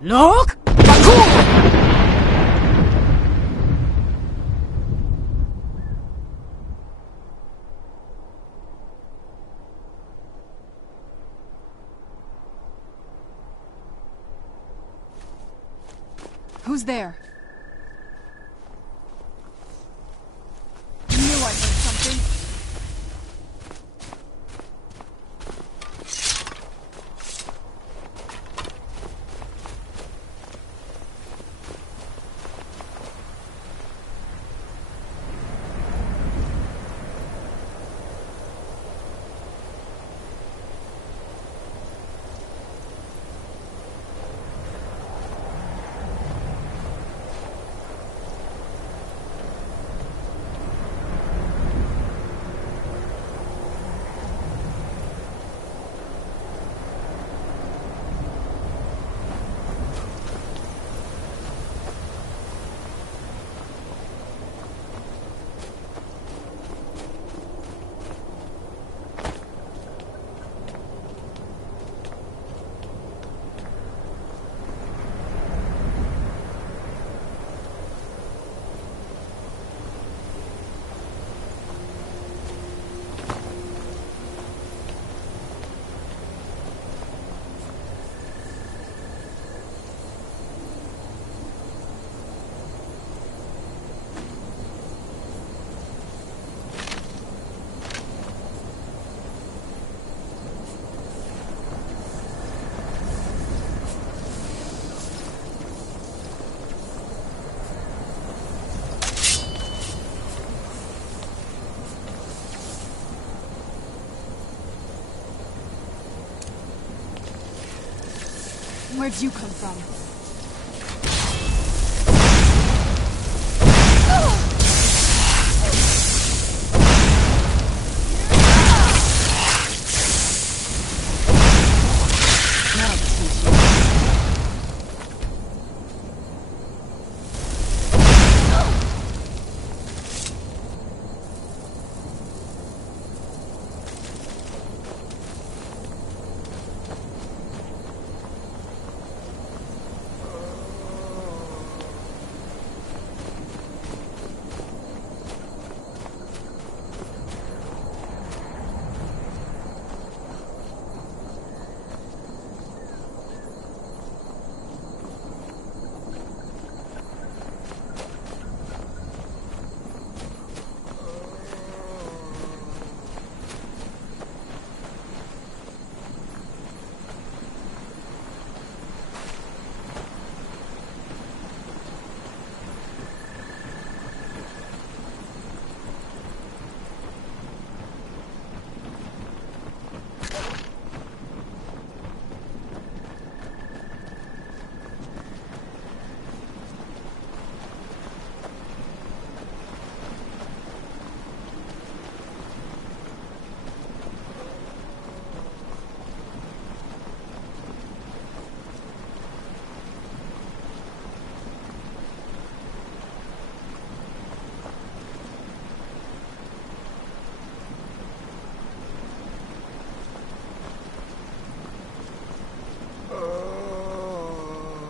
Look! Parkour! Who's there? I knew I heard something. Where'd you come from?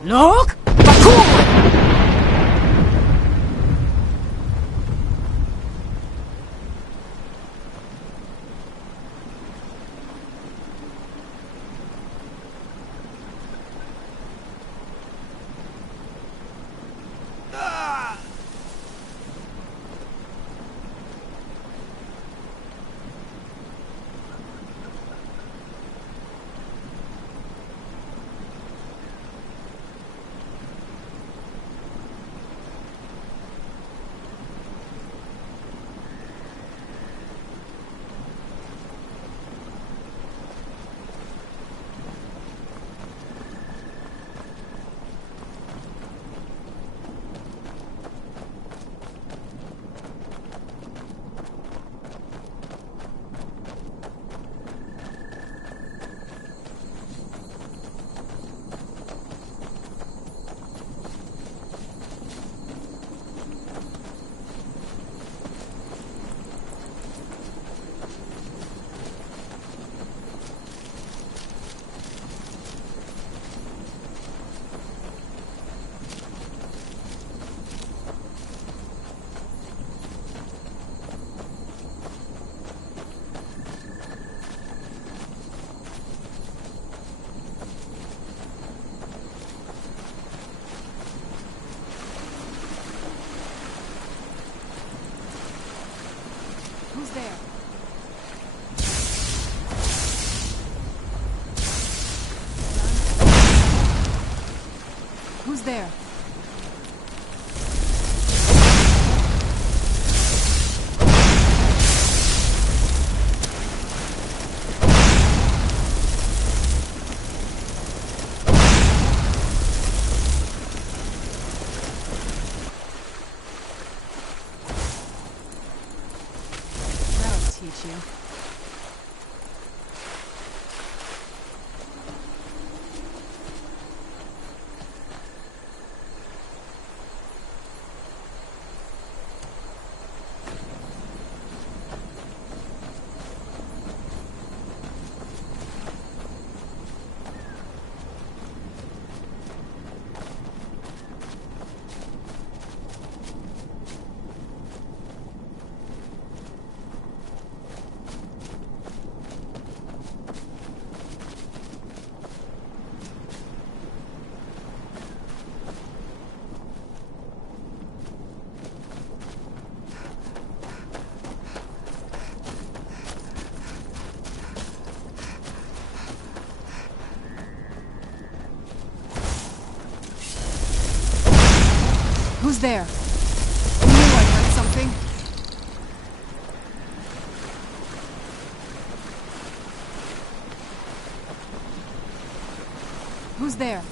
Look! Parkour! Who's there? Who's there? That'll teach you. Who's there? I knew I heard something. Who's there?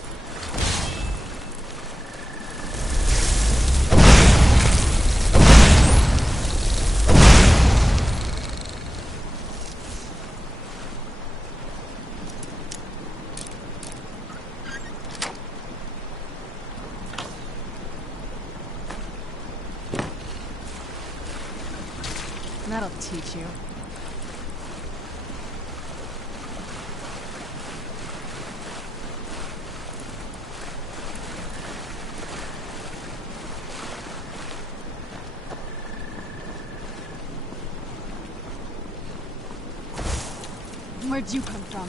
That'll teach you. Where'd you come from?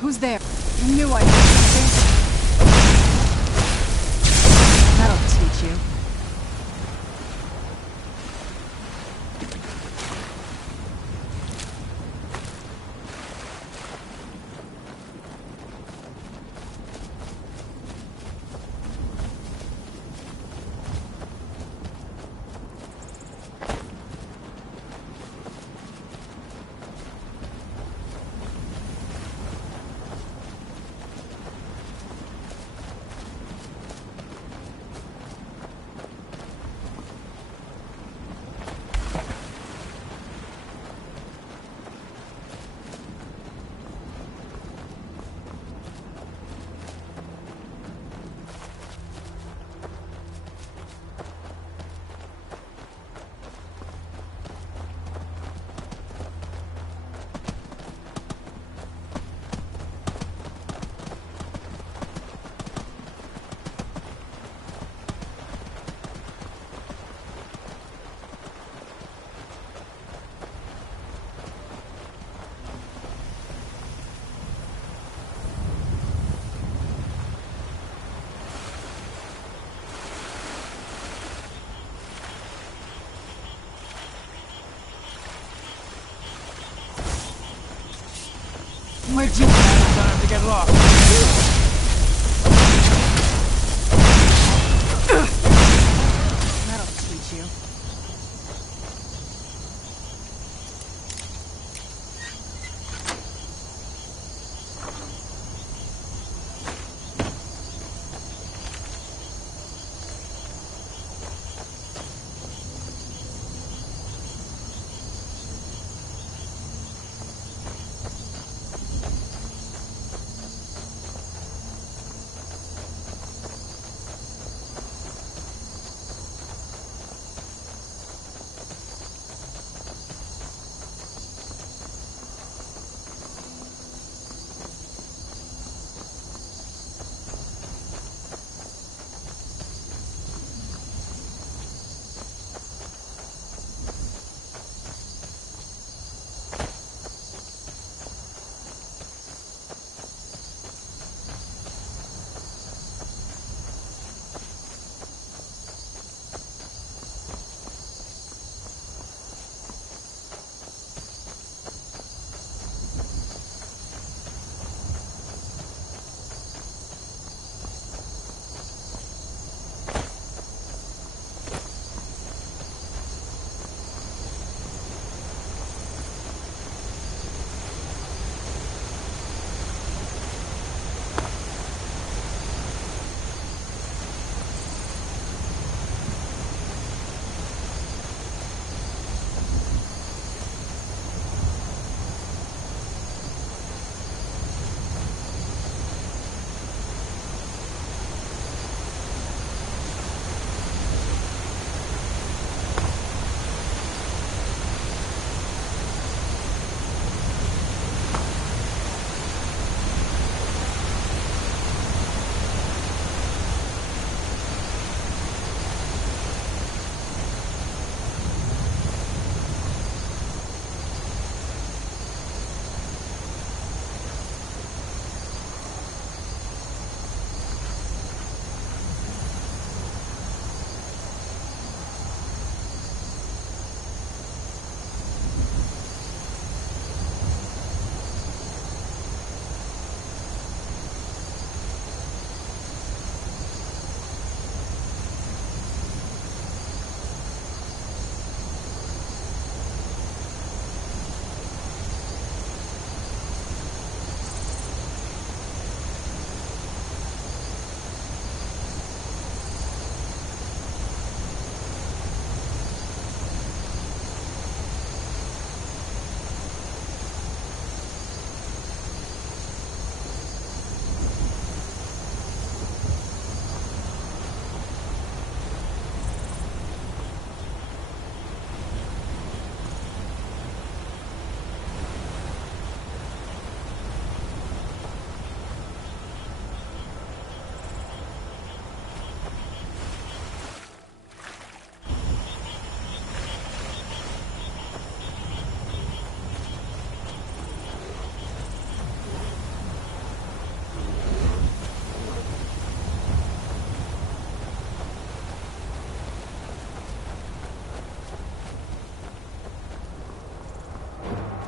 Who's there? I knew I heard something. That'll teach you. Where'd you time to get lost? That'll teach you.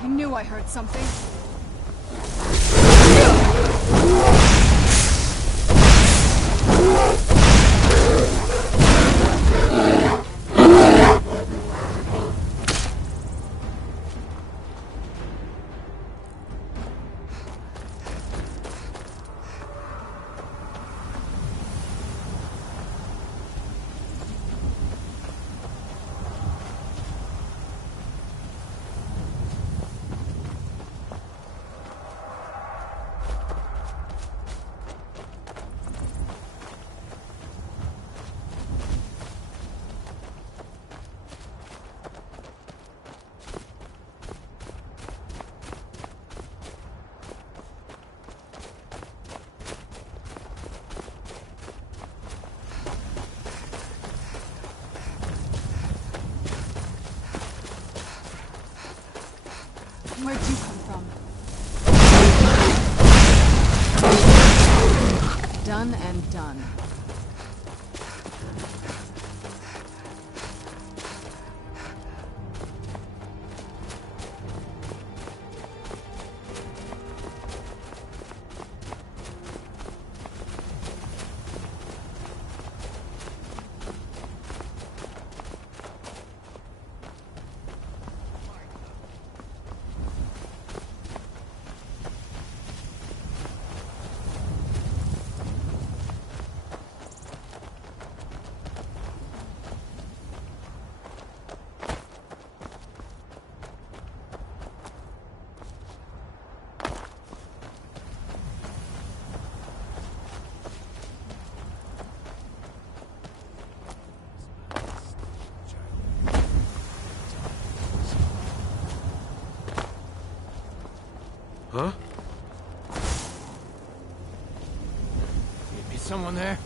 I knew I heard something. Where'd you come from? Done and done. someone there.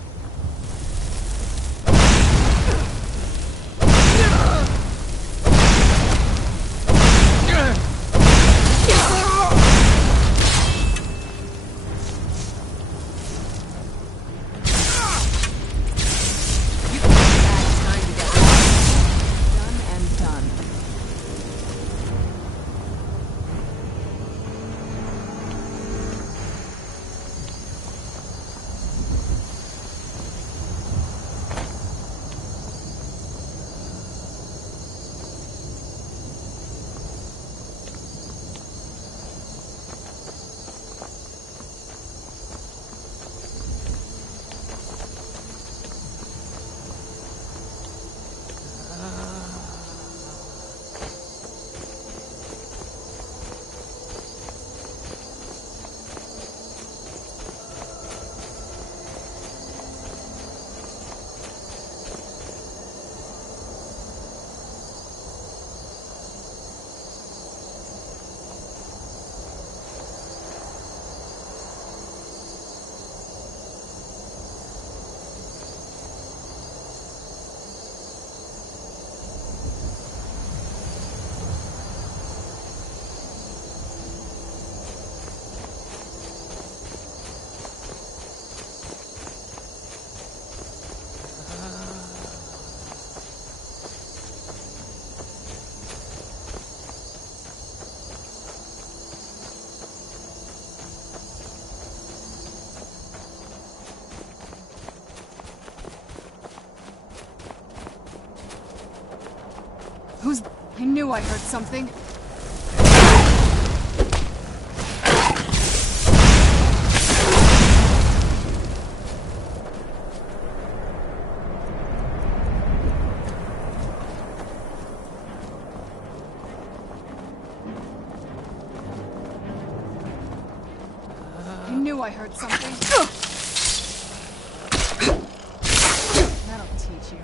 I knew I heard something. I knew I heard something. That'll teach you.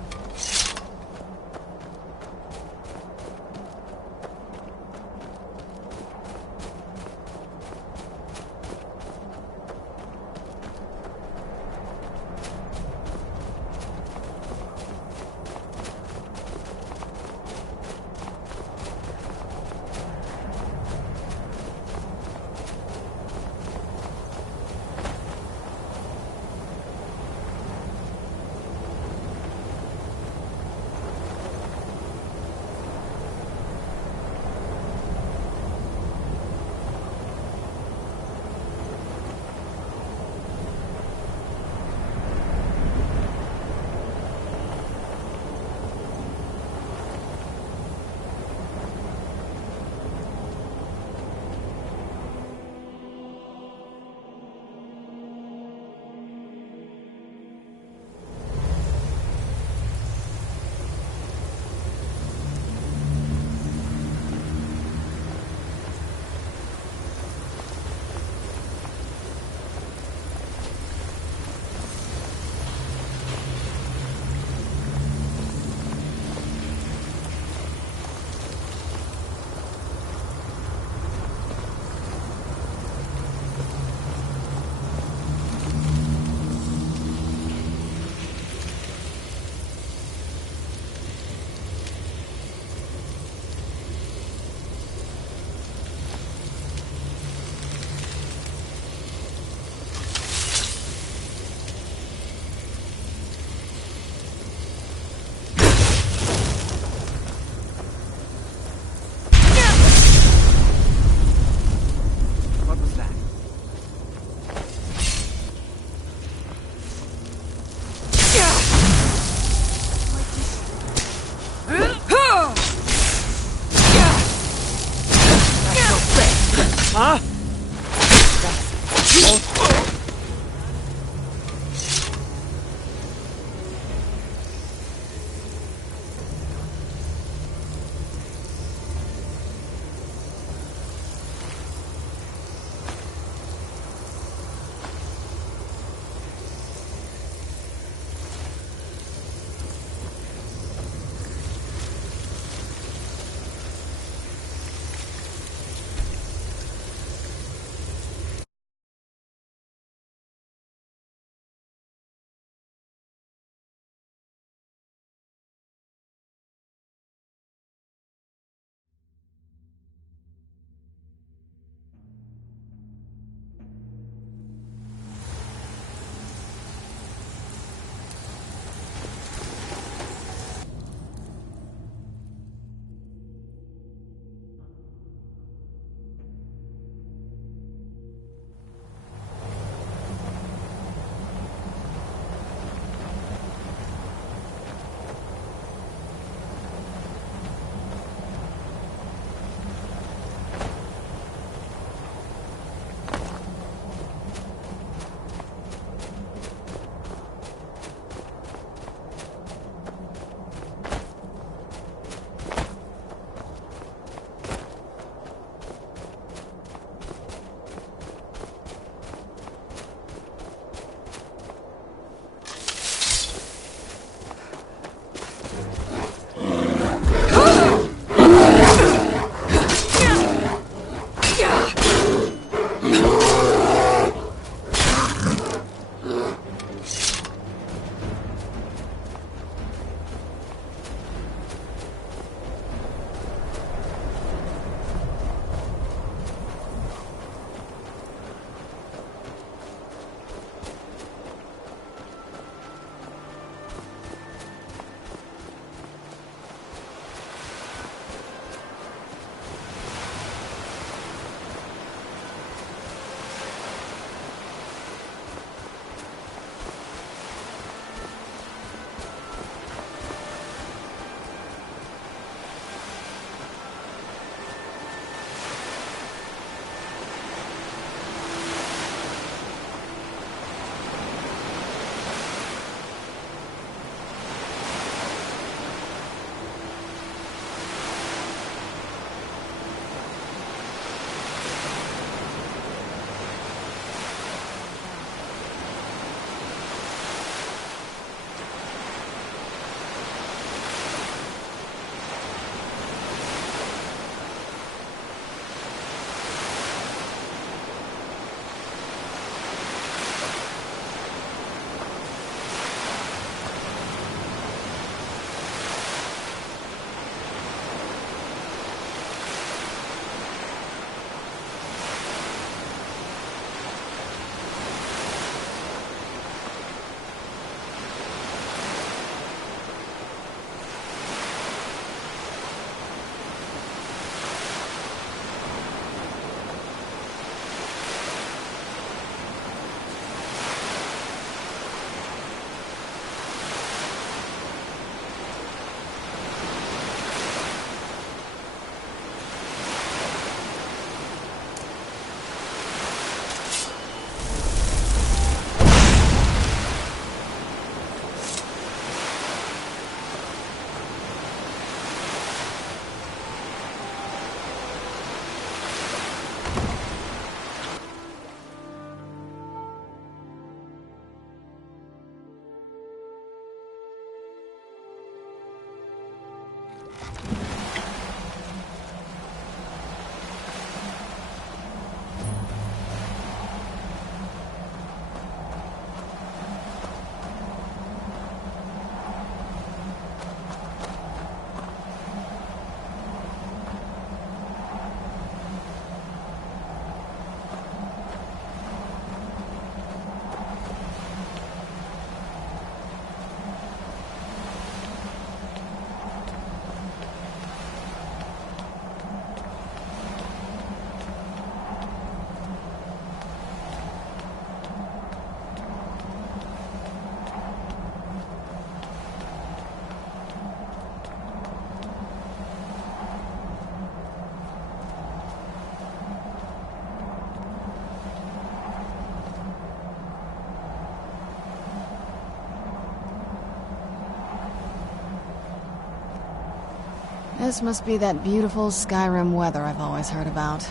This must be that beautiful Skyrim weather I've always heard about.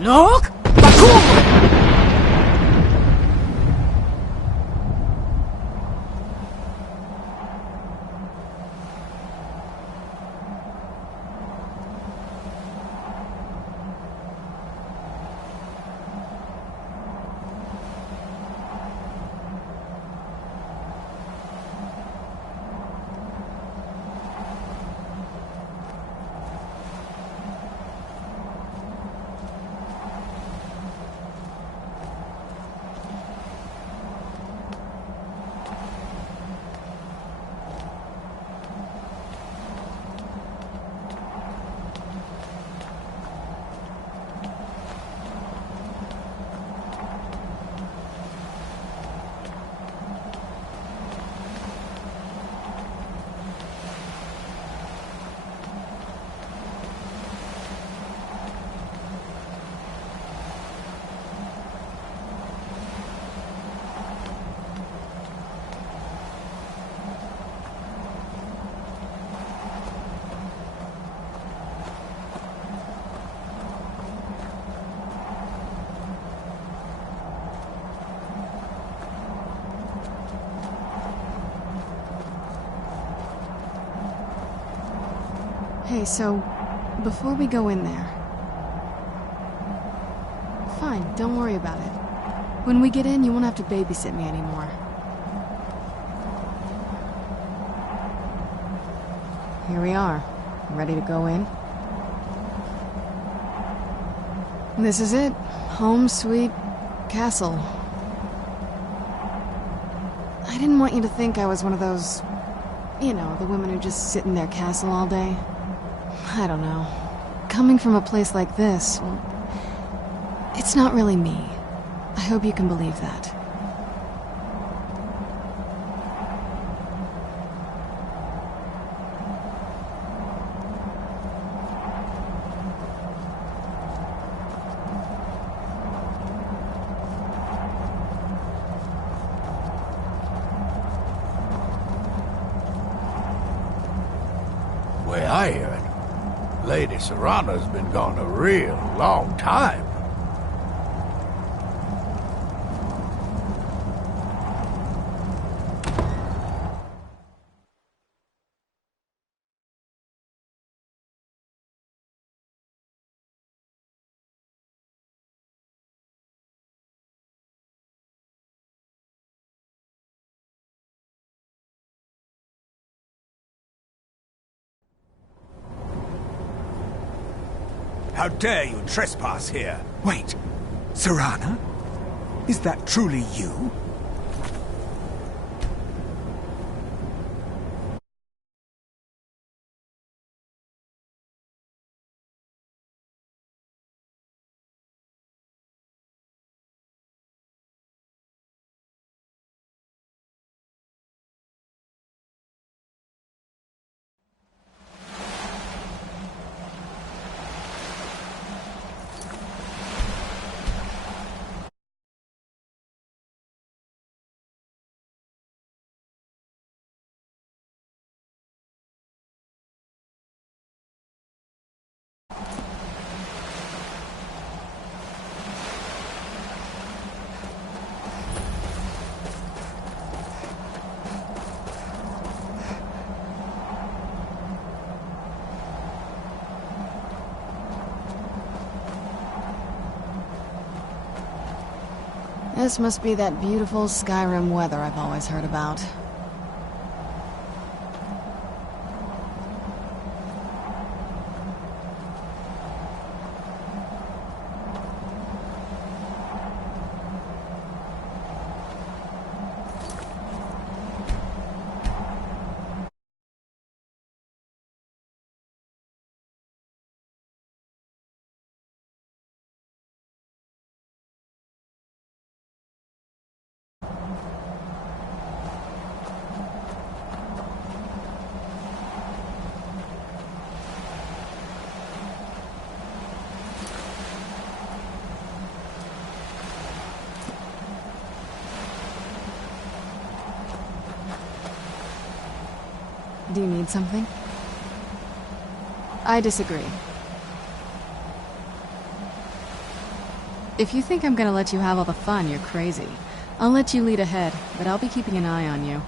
Look! Hey, so, before we go in there... Fine, don't worry about it. When we get in, you won't have to babysit me anymore. Here we are. Ready to go in? This is it. Home, sweet castle. I didn't want you to think I was one of those... You know, the women who just sit in their castle all day. I don't know. Coming from a place like this, well, it's not really me. I hope you can believe that. Way I hear it, Lady Serana's been gone a real long time. How dare you trespass here? Wait, Serana? Is that truly you? This must be that beautiful Skyrim weather I've always heard about. Do you need something? I disagree. If you think I'm gonna let you have all the fun, you're crazy. I'll let you lead ahead, but I'll be keeping an eye on you.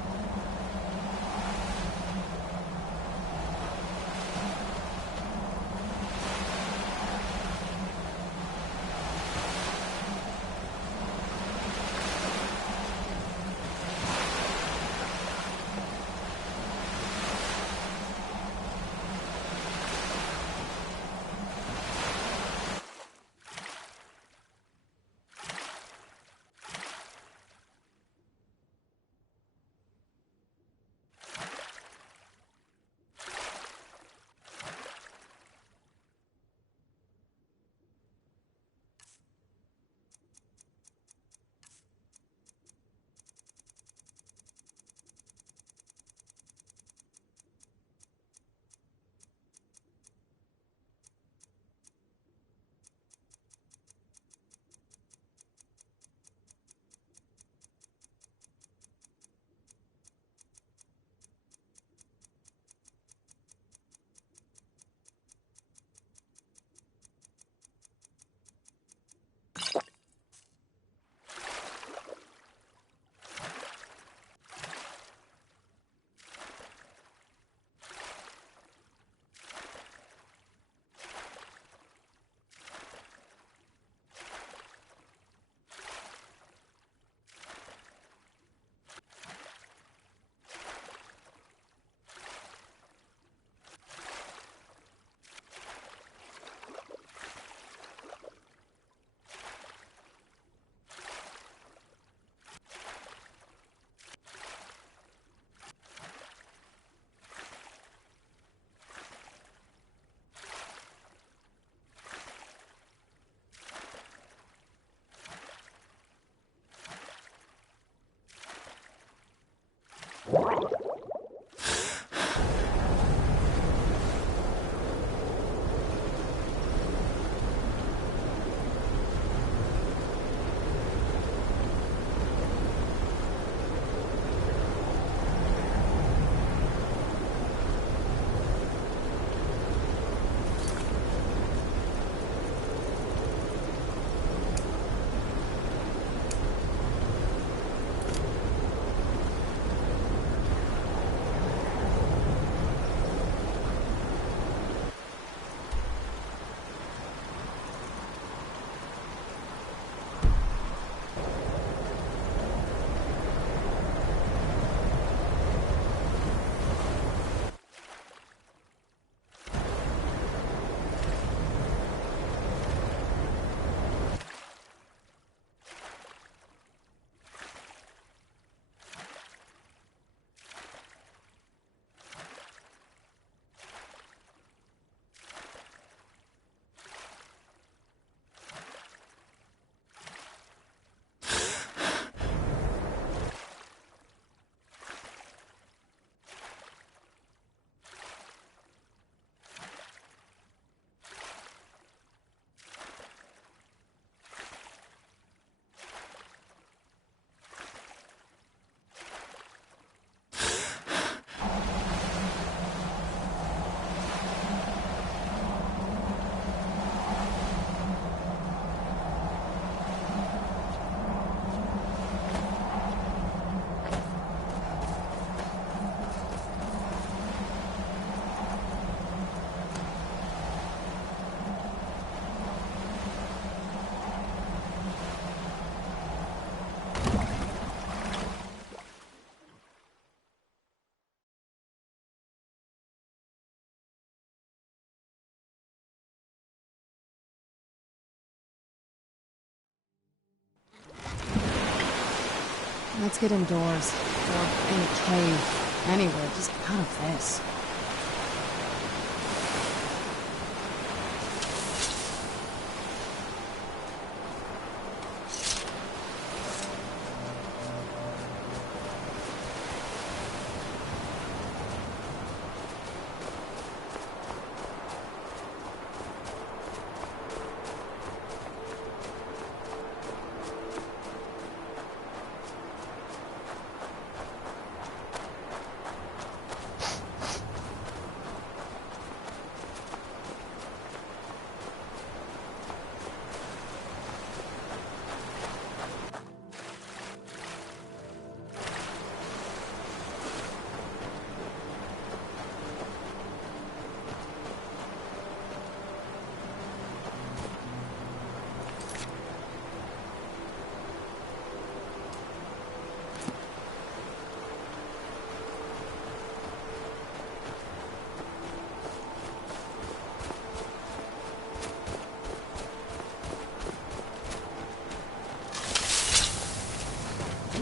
Let's get indoors. Or in a cave. Anywhere, just out of this.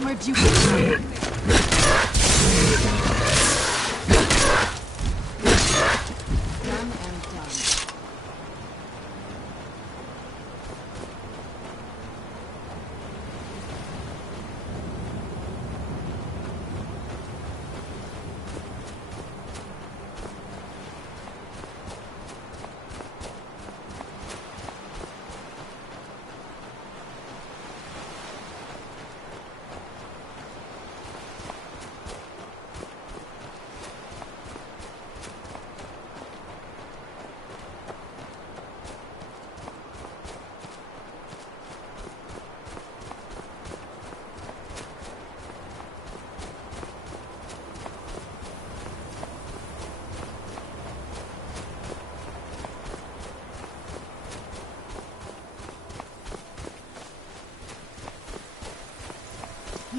Where'd you go? Done and done.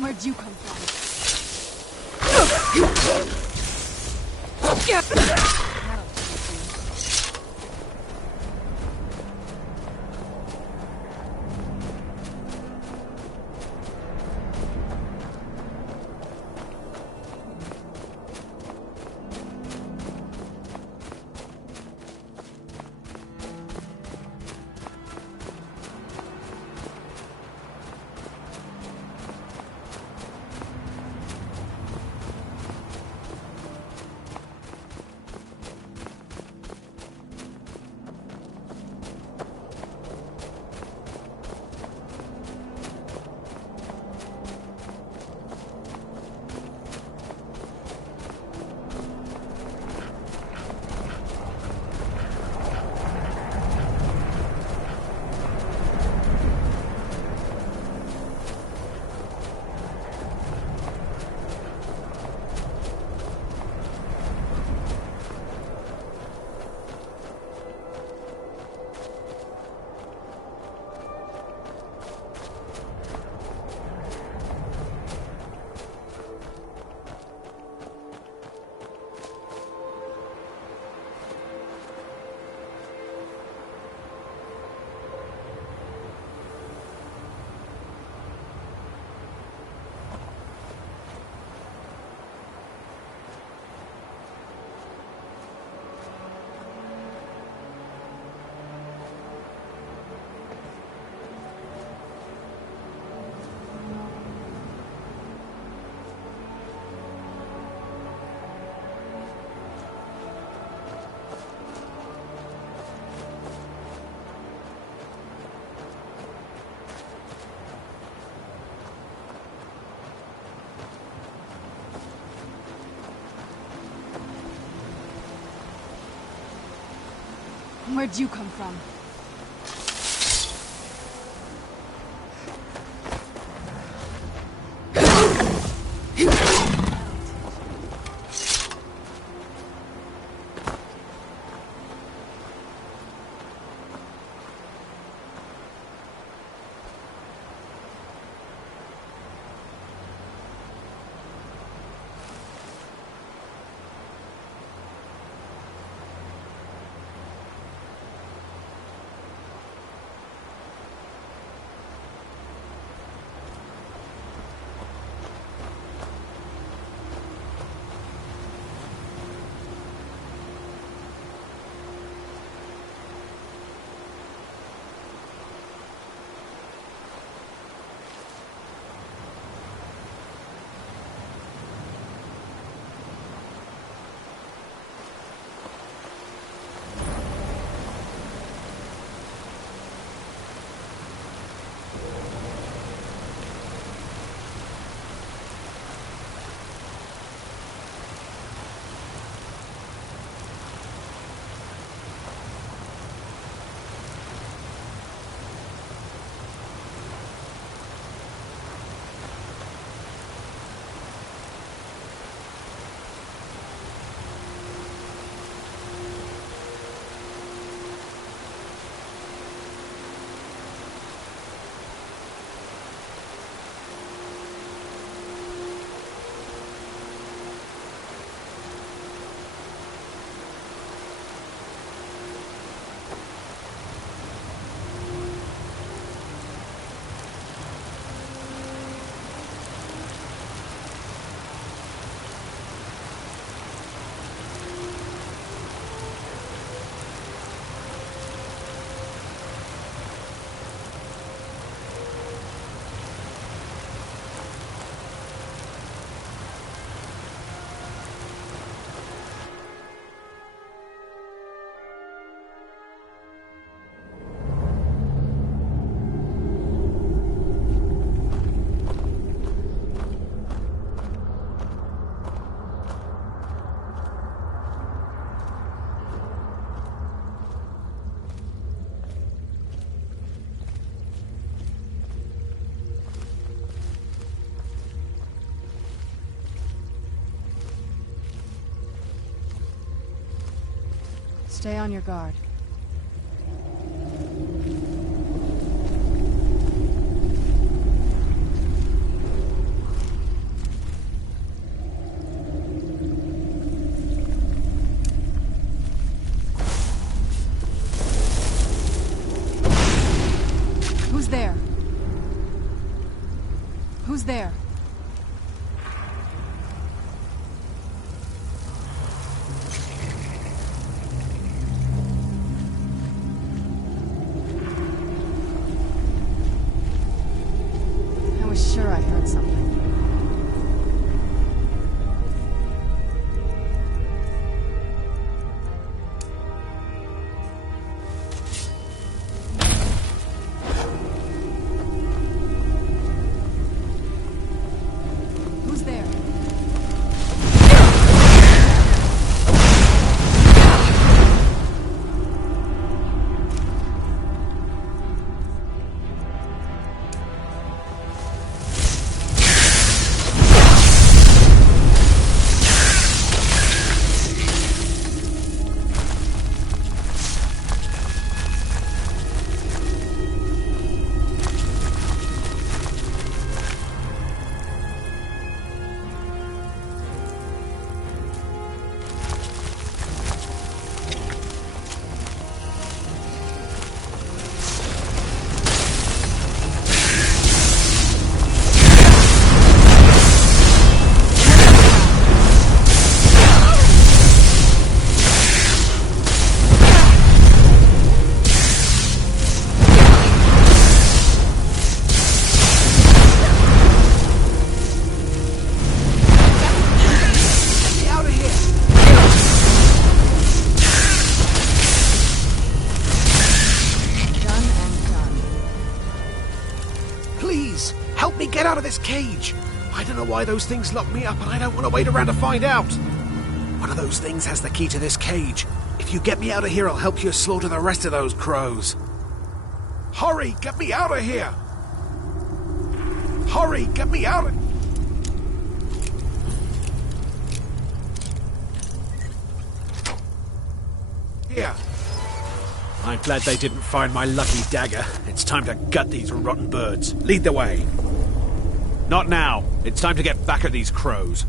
Where'd you come from? Where'd you come from? Stay on your guard. Who's there? Who's there? I was sure I heard something. Who's there? Please, help me get out of this cage. I don't know why those things locked me up, and I don't want to wait around to find out. One of those things has the key to this cage. If you get me out of here, I'll help you slaughter the rest of those crows. Hurry, get me out of here! Hurry, get me out of... here. I'm glad they didn't find my lucky dagger. It's time to gut these rotten birds. Lead the way. Not now. It's time to get back at these crows.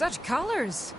Such colors.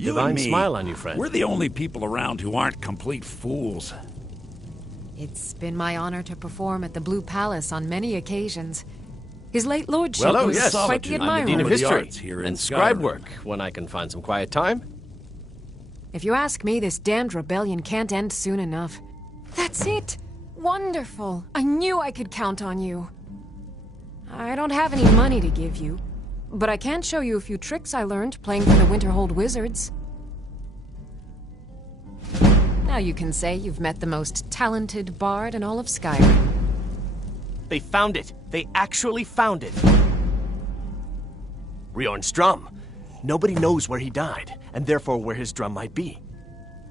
You Divine and me, smile on you, friend. we're the only people around who aren't complete fools. It's been my honor to perform at the Blue Palace on many occasions. His late lordship Well, oh, was yes. quite the I'm the I'm the admirer. Dean of Home of the History Arts here in and scribe Skyrim. work when I can find some quiet time. If you ask me, this damned rebellion can't end soon enough. That's it! Wonderful! I knew I could count on you. I don't have any money to give you, but I can show you a few tricks I learned playing for the Winterhold Wizards. Now you can say you've met the most talented bard in all of Skyrim. They found it. They actually found it. Riorn's drum. Nobody knows where he died, and therefore where his drum might be.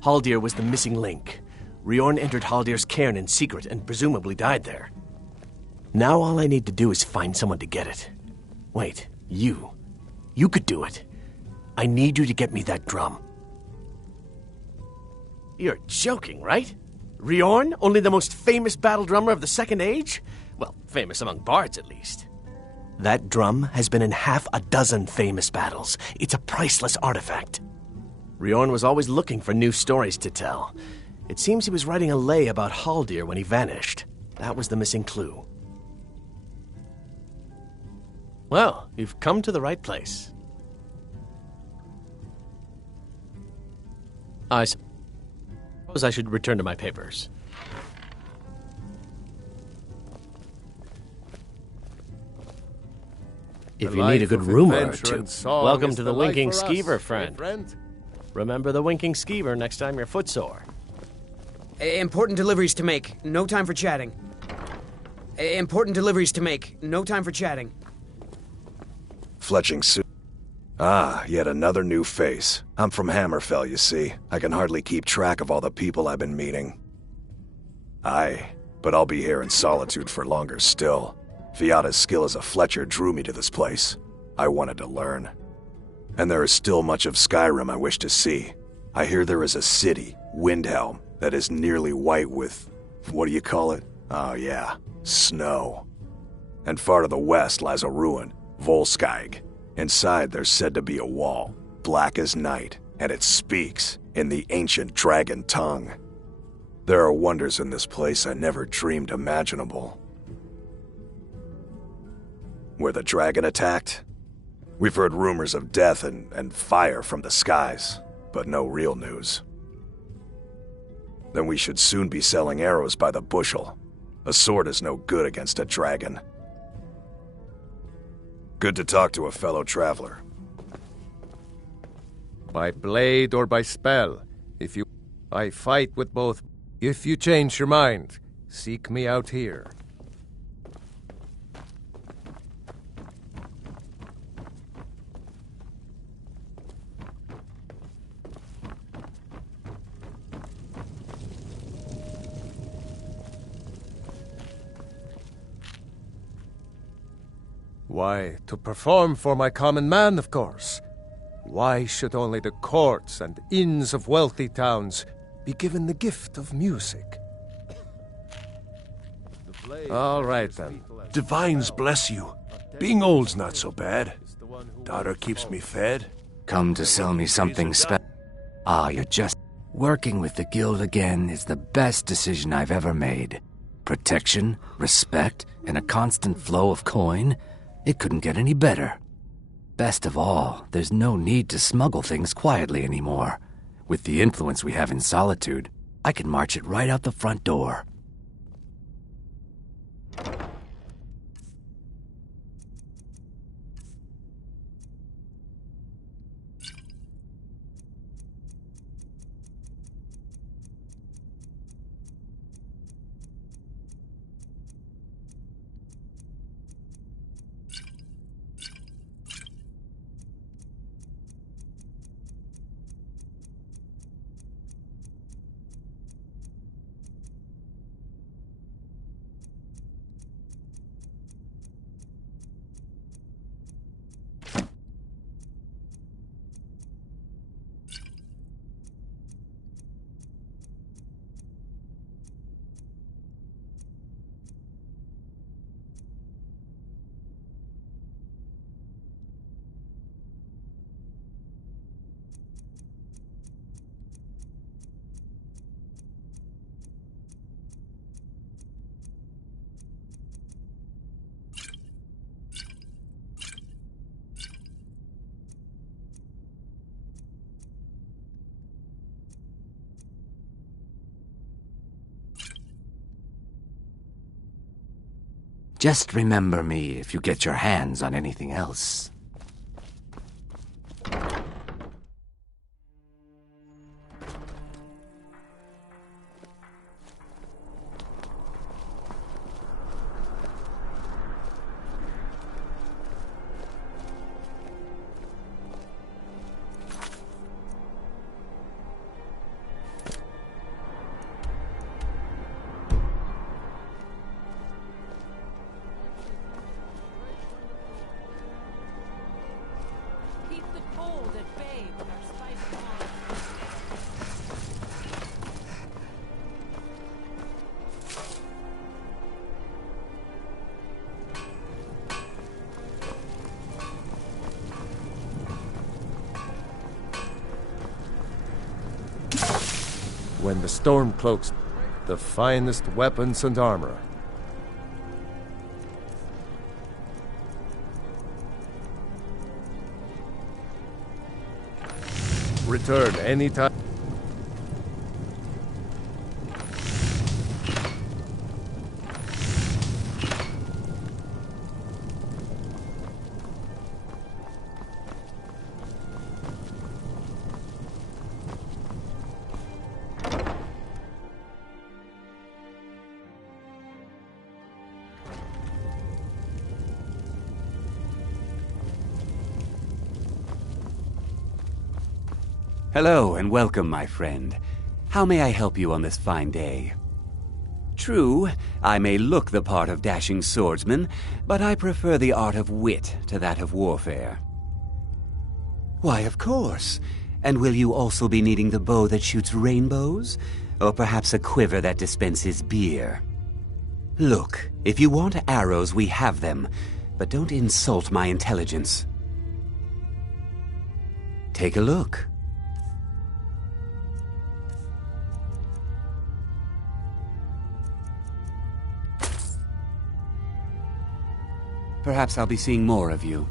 Haldir was the missing link. Riorn entered Haldir's cairn in secret and presumably died there. Now all I need to do is find someone to get it. Wait, you. You could do it. I need you to get me that drum. You're joking, right? Riorn, only the most famous battle drummer of the Second Age? Well, famous among bards, at least. That drum has been in half a dozen famous battles. It's a priceless artifact. Riorn was always looking for new stories to tell. It seems he was writing a lay about Haldir when he vanished. That was the missing clue. Well, you've come to the right place. I suppose I should return to my papers. If you need a good rumor or two, welcome to the Winking Skeever, friend. Remember the Winking Skeever next time you're footsore. Important deliveries to make. No time for chatting. Important deliveries to make. No time for chatting. Fletching suit. Ah, yet another new face. I'm from Hammerfell, you see. I can hardly keep track of all the people I've been meeting. Aye, but I'll be here in solitude for longer still. Fiata's skill as a Fletcher drew me to this place. I wanted to learn. And there is still much of Skyrim I wish to see. I hear there is a city, Windhelm, that is nearly white with... what do you call it? Oh yeah, snow. And far to the west lies a ruin, Volskag. Inside there's said to be a wall, black as night, and it speaks in the ancient dragon tongue. There are wonders in this place I never dreamed imaginable. Where the dragon attacked? We've heard rumors of death and fire from the skies, but no real news. Then we should soon be selling arrows by the bushel. A sword is no good against a dragon. Good to talk to a fellow traveler. By blade or by spell, I fight with both. If you change your mind, seek me out here. Why, to perform for my common man, of course. Why should only the courts and inns of wealthy towns be given the gift of music? All right, then. Divines bless you. Being old's not so bad. Daughter keeps me fed. Come to sell me something special. Ah, you're just... Working with the guild again is the best decision I've ever made. Protection, respect, and a constant flow of coin. It couldn't get any better. Best of all, there's no need to smuggle things quietly anymore. With the influence we have in Solitude, I can march it right out the front door. Just remember me if you get your hands on anything else. When the Stormcloaks, the finest weapons and armor. Return anytime. Hello and welcome, my friend. How may I help you on this fine day? True, I may look the part of dashing swordsman, but I prefer the art of wit to that of warfare. Why, of course. And will you also be needing the bow that shoots rainbows? Or perhaps a quiver that dispenses beer? Look, if you want arrows, we have them, but don't insult my intelligence. Take a look. Perhaps I'll be seeing more of you.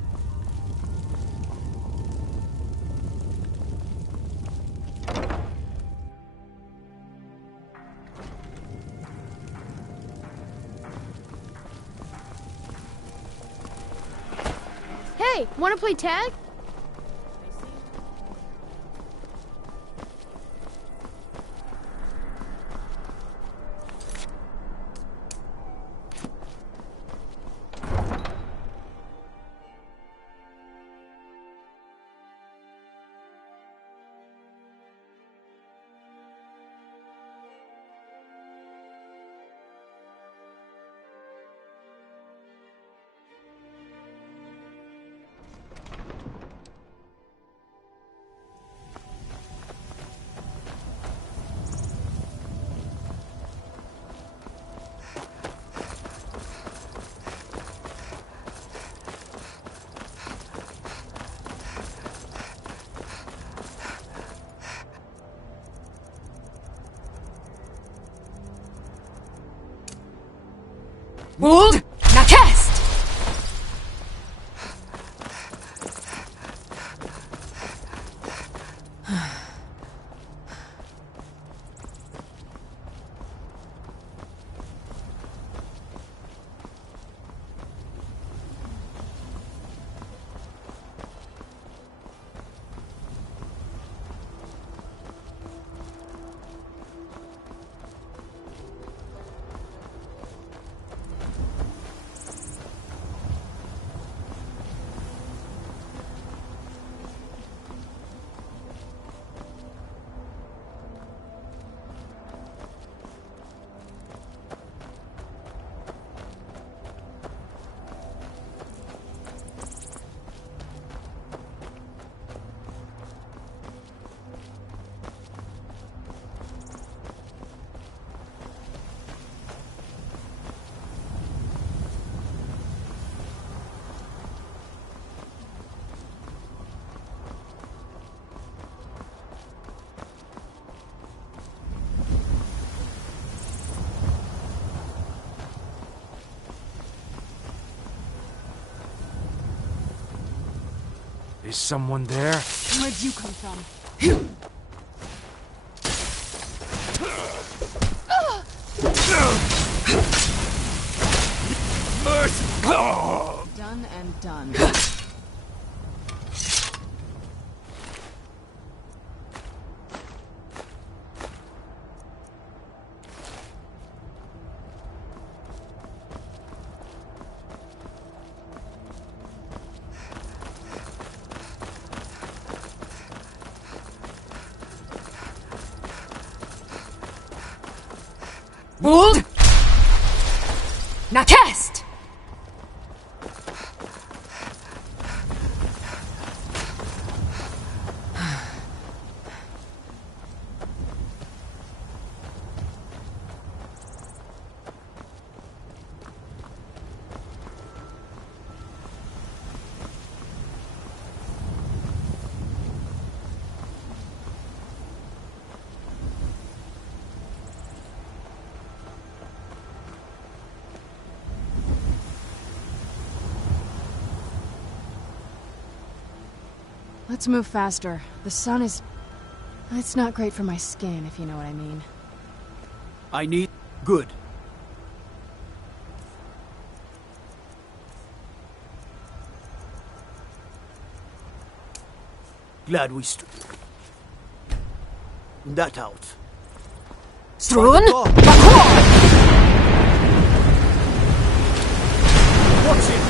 Hey, wanna play tag? Hold! Now cast! Is someone there? Where'd you come from? Done and done. Hold! Now test! Let's move faster. The sun is... It's not great for my skin, if you know what I mean. I need... Good. Glad we that out. Strun! Watch it!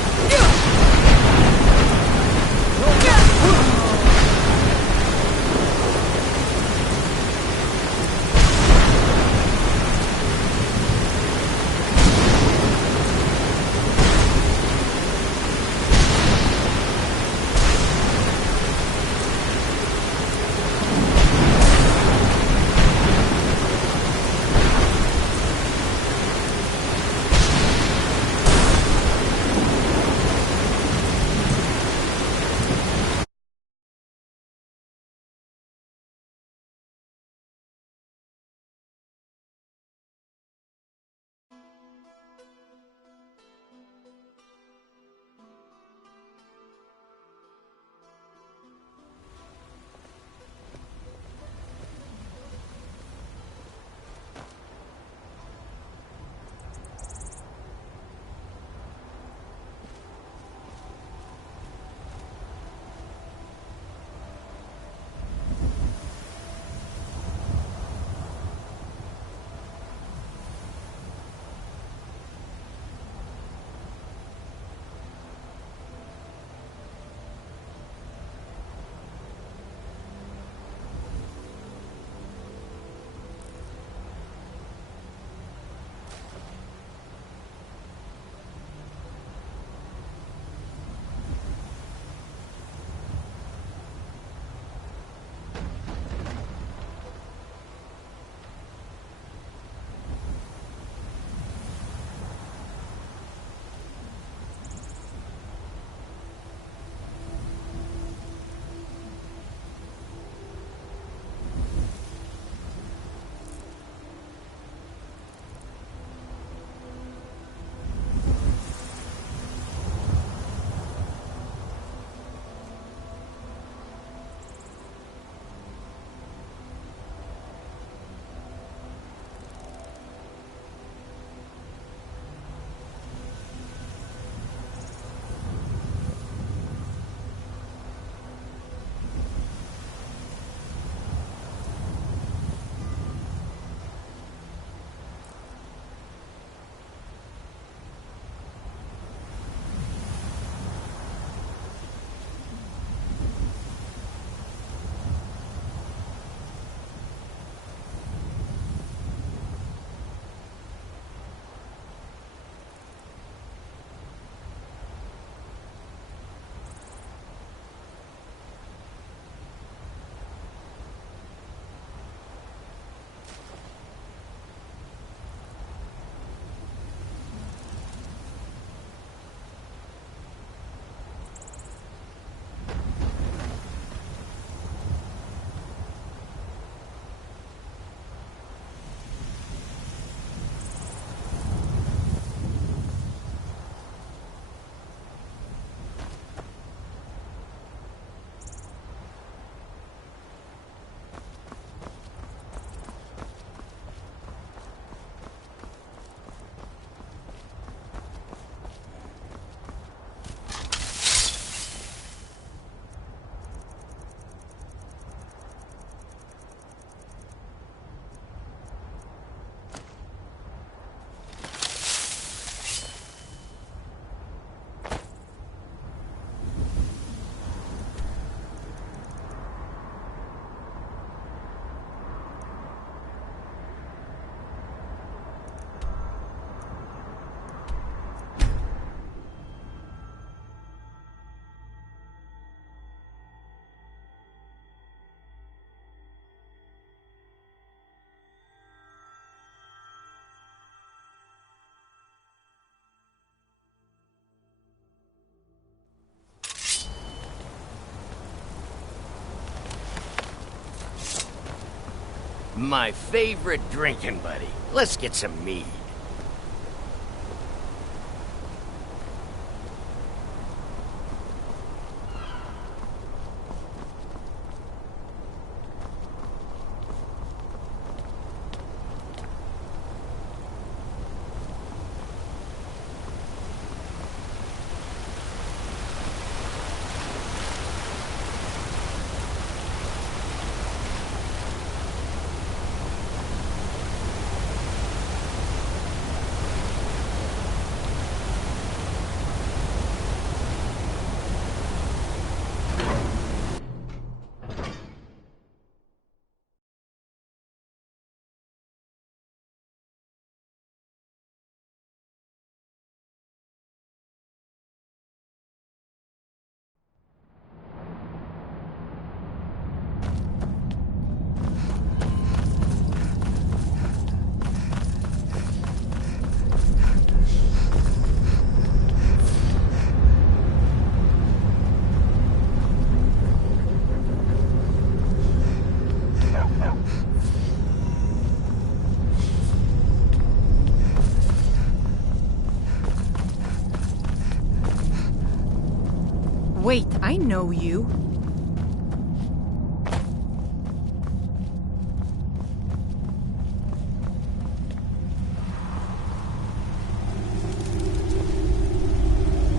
My favorite drinking buddy. Let's get some mead. Wait, I know you.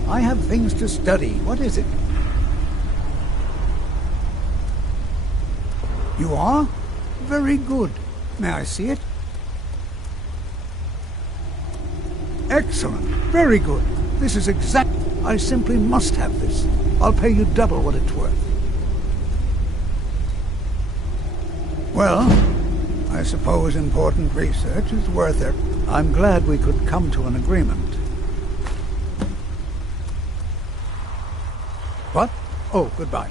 I have things to study. What is it? You are? Very good. May I see it? Excellent. Very good. This is exact. I simply must have this. I'll pay you double what it's worth. Well, I suppose important research is worth it. I'm glad we could come to an agreement. What? Oh, goodbye.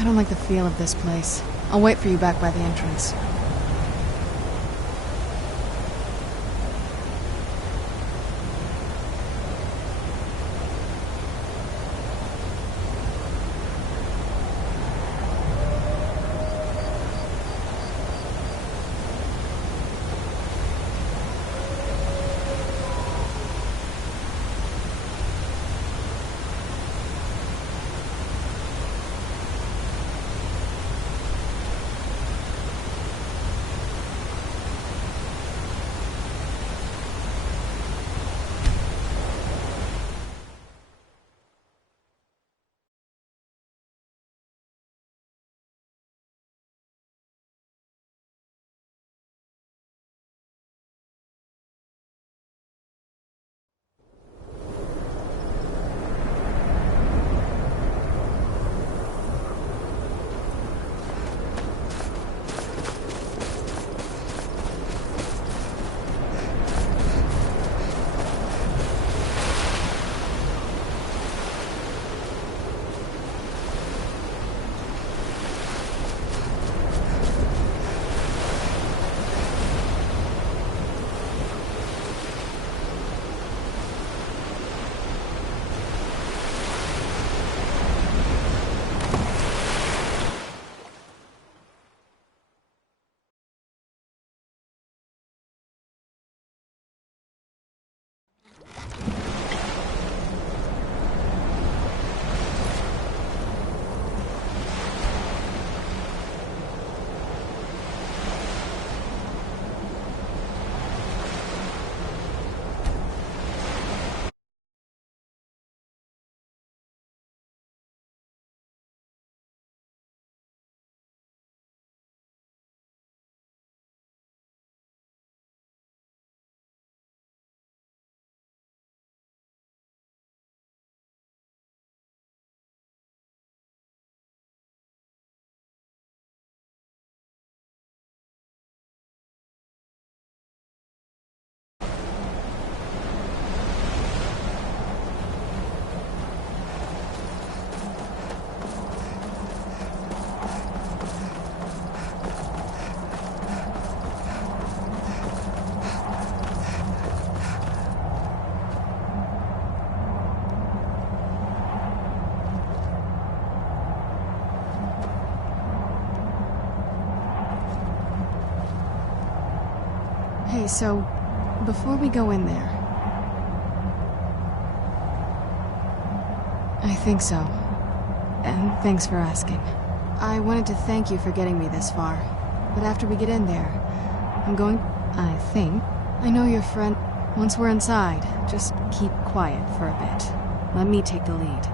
I don't like the feel of this place. I'll wait for you back by the entrance. Hey, so, before we go in there... I think so. And thanks for asking. I wanted to thank you for getting me this far. But after we get in there, I'm going... I think... I know your friend... Once we're inside, just keep quiet for a bit. Let me take the lead.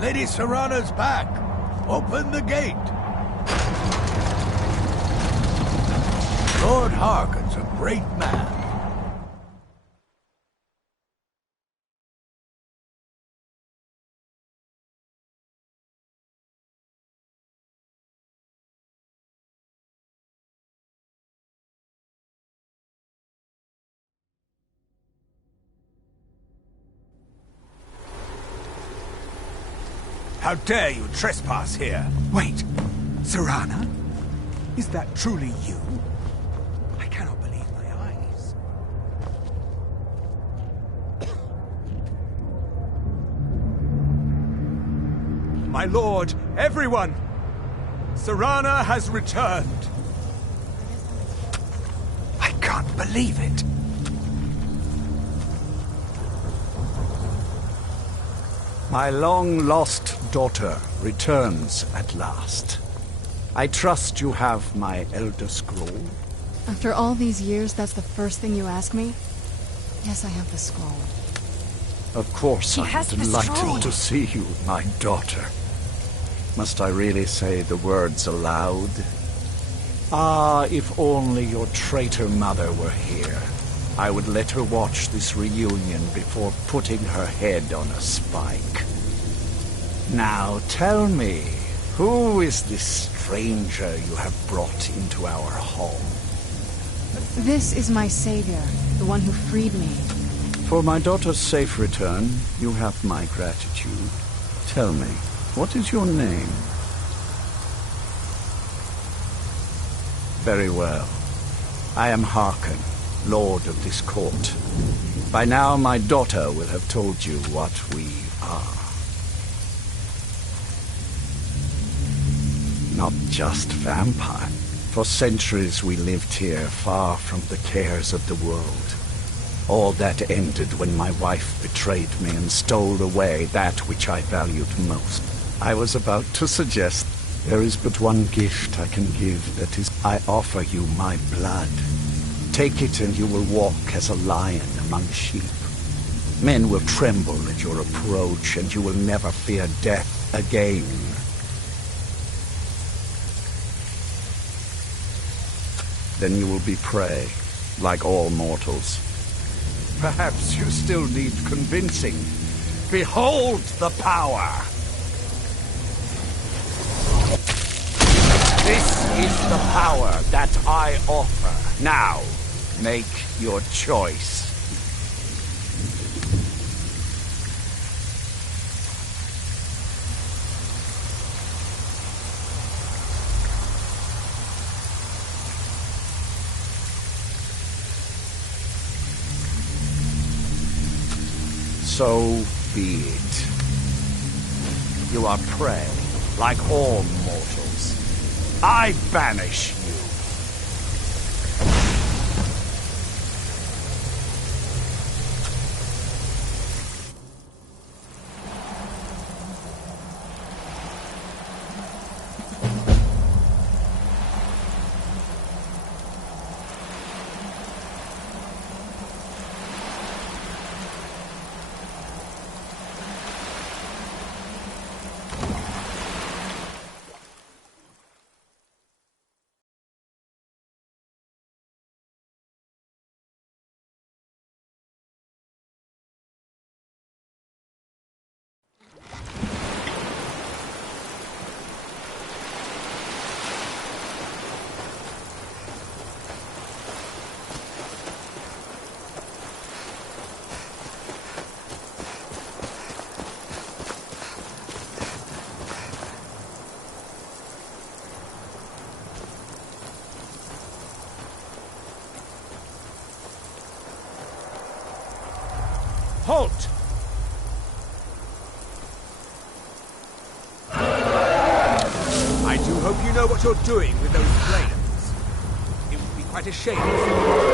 Lady Serana's back. Open the gate. Lord Harkon's a great man. How dare you trespass here? Wait, Serana? Is that truly you? I cannot believe my eyes. My lord, everyone! Serana has returned. I can't believe it. My long-lost daughter returns at last. I trust you have my Elder Scroll? After all these years, that's the first thing you ask me? Yes, I have the scroll. Of course, He I'm has the scroll. delighted to see you, my daughter. Must I really say the words aloud? Ah, if only your traitor mother were here. I would let her watch this reunion before putting her head on a spike. Now tell me, who is this stranger you have brought into our home? This is my savior, the one who freed me. For my daughter's safe return, you have my gratitude. Tell me, what is your name? Very well. I am Harkon, Lord of this court. By now my daughter will have told you what we are. Not just vampire. For centuries we lived here, far from the cares of the world. All that ended when my wife betrayed me and stole away that which I valued most. I was about to suggest there is but one gift I can give, that is, I offer you my blood. Take it and you will walk as a lion among sheep. Men will tremble at your approach and you will never fear death again. Then you will be prey, like all mortals. Perhaps you still need convincing. Behold the power! This is the power that I offer. Now, make your choice. So be it. You are prey, like all mortals. I banish you. Halt! I do hope you know what you're doing with those flames. It would be quite quite a shame.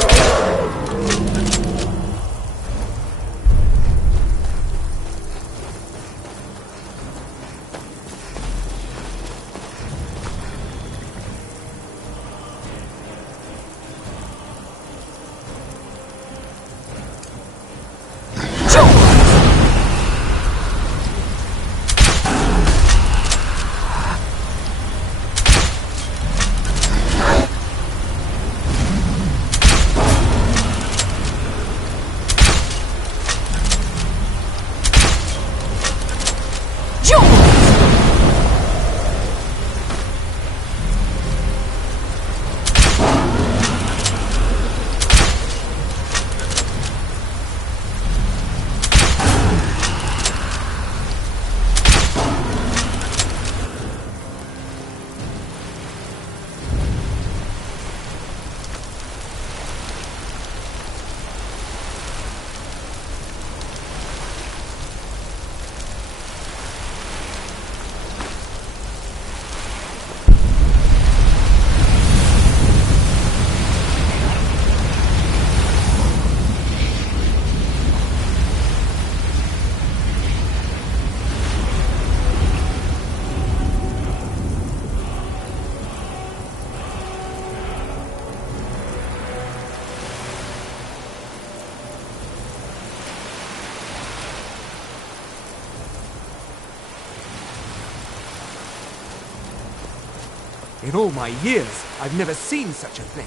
In all my years, I've never seen such a thing.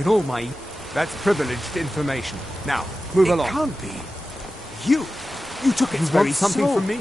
In all my... That's privileged information. Now, move along. It can't be. You took its very something from me?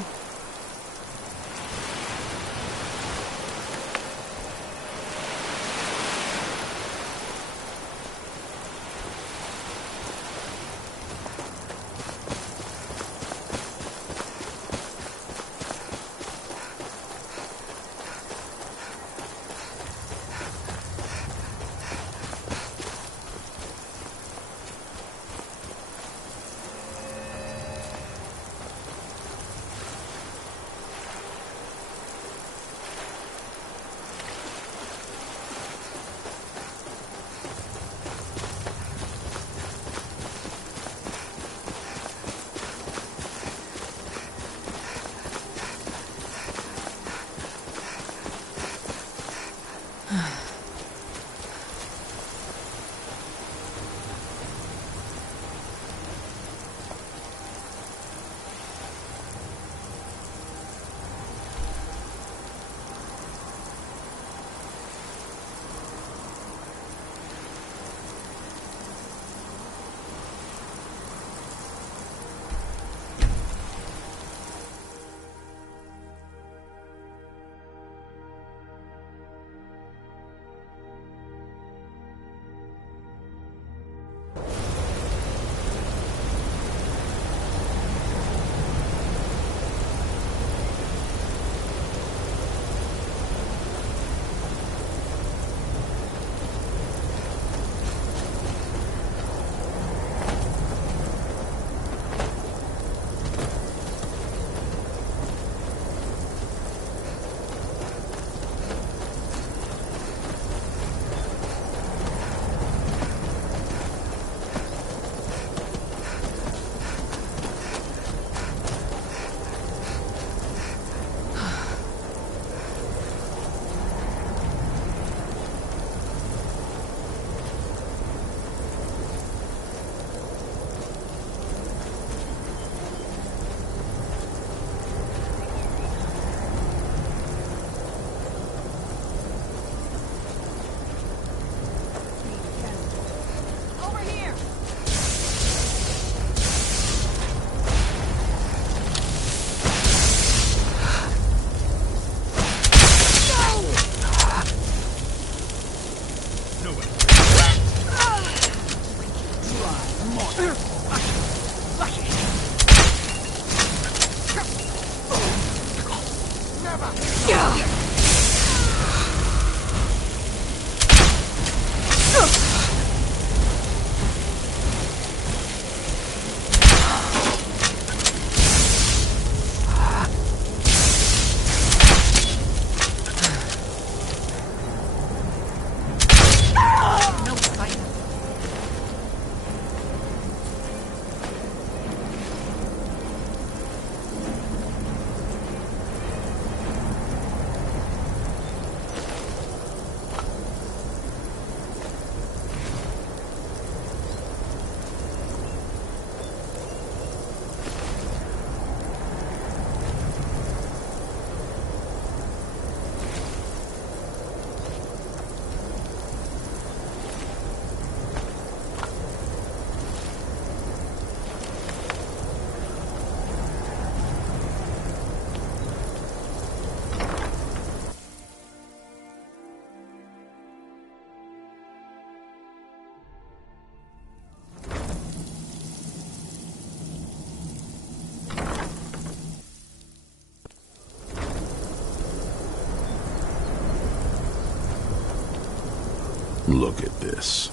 Look at this.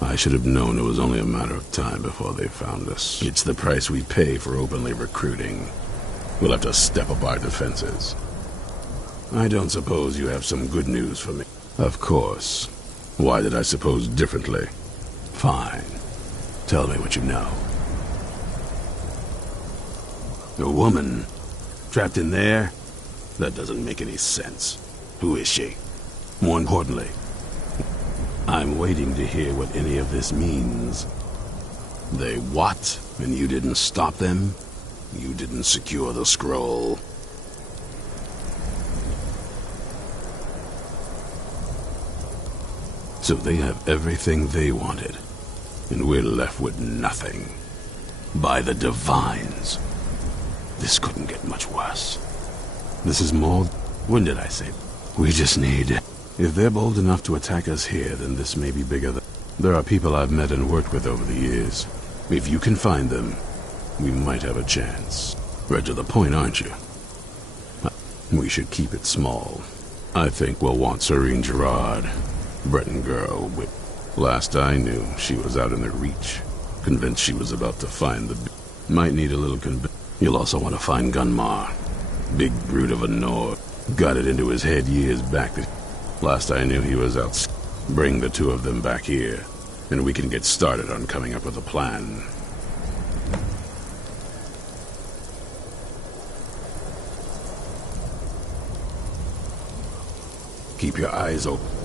I should have known it was only a matter of time before they found us. It's the price we pay for openly recruiting. We'll have to step up our defenses. I don't suppose you have some good news for me. Of course. Why did I suppose differently? Fine. Tell me what you know. A woman? Trapped in there? That doesn't make any sense. Who is she? More importantly, I'm waiting to hear what any of this means. They what? And you didn't stop them? You didn't secure the scroll? So they have everything they wanted, and we're left with nothing. By the Divines. This couldn't get much worse. This is more... When did I say? We just need... If they're bold enough to attack us here, then this may be bigger than... There are people I've met and worked with over the years. If you can find them, we might have a chance. Right to the point, aren't you? We should keep it small. I think we'll want Serene Gerard. Breton girl with... Last I knew, she was out in the Reach. Convinced she was about to find the... Might need a little You'll also want to find Gunmar. Big brute of a Nord. Got it into his head years back that... Last I knew he was out... Bring the two of them back here, and we can get started on coming up with a plan. Keep your eyes open.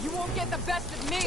You won't get the best of me!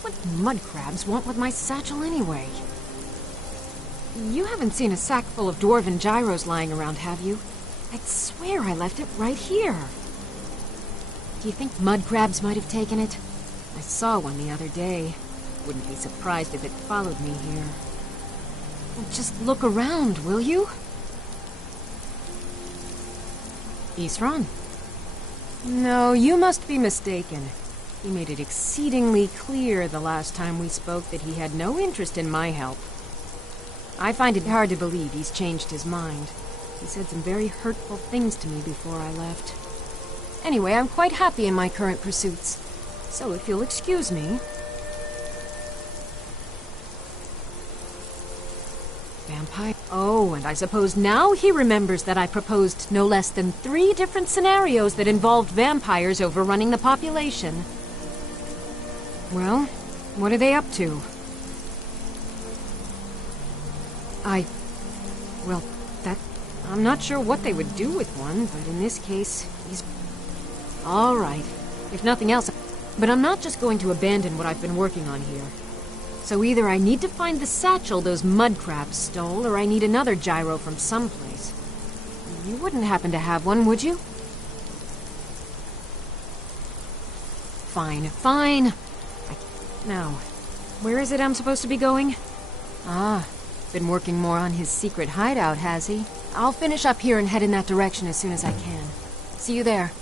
What would mud crabs want with my satchel anyway? You haven't seen a sack full of dwarven gyros lying around, have you? I'd swear I left it right here. Do you think mud crabs might have taken it? I saw one the other day. Wouldn't be surprised if it followed me here. Well, just look around, will you? Isran? No, you must be mistaken. He made it exceedingly clear the last time we spoke that he had no interest in my help. I find it hard to believe he's changed his mind. He said some very hurtful things to me before I left. Anyway, I'm quite happy in my current pursuits. So if you'll excuse me... Vampire? Oh, and I suppose now he remembers that I proposed no less than 3 different scenarios that involved vampires overrunning the population. Well, what are they up to? Well, I'm not sure what they would do with one, but in this case, he's... All right, if nothing else. But I'm not just going to abandon what I've been working on here. So either I need to find the satchel those mud crabs stole, or I need another gyro from someplace. You wouldn't happen to have one, would you? Fine. Now, where is it I'm supposed to be going? Ah, been working more on his secret hideout, has he? I'll finish up here and head in that direction as soon as I can. See you there.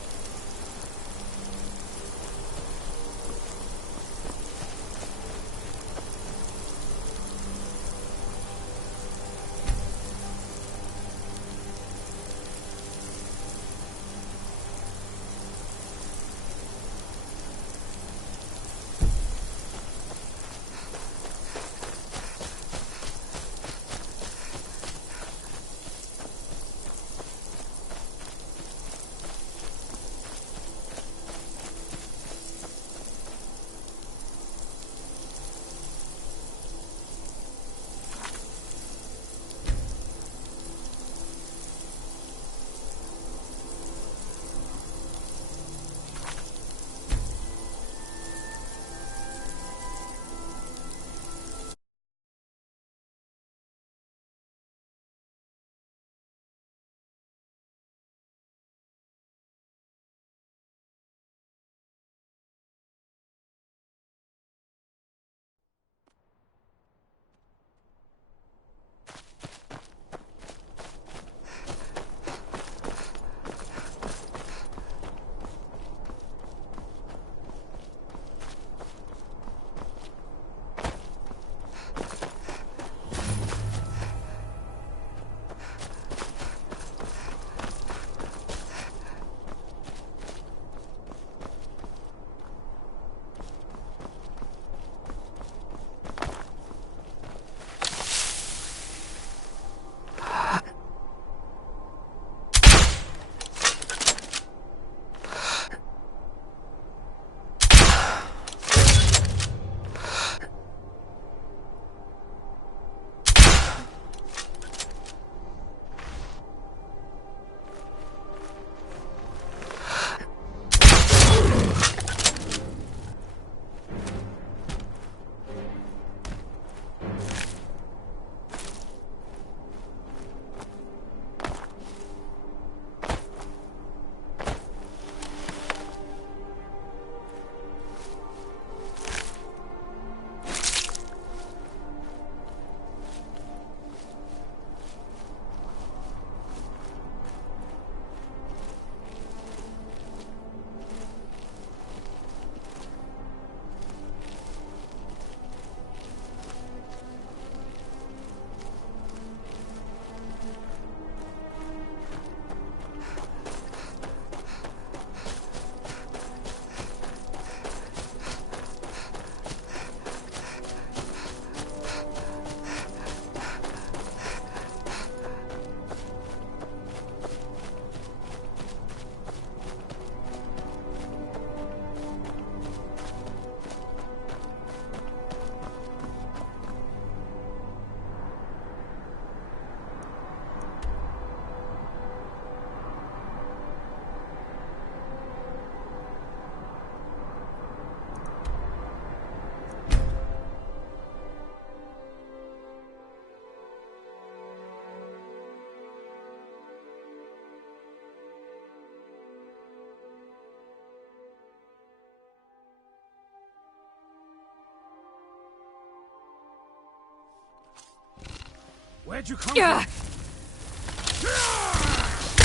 Where'd you come Yeah.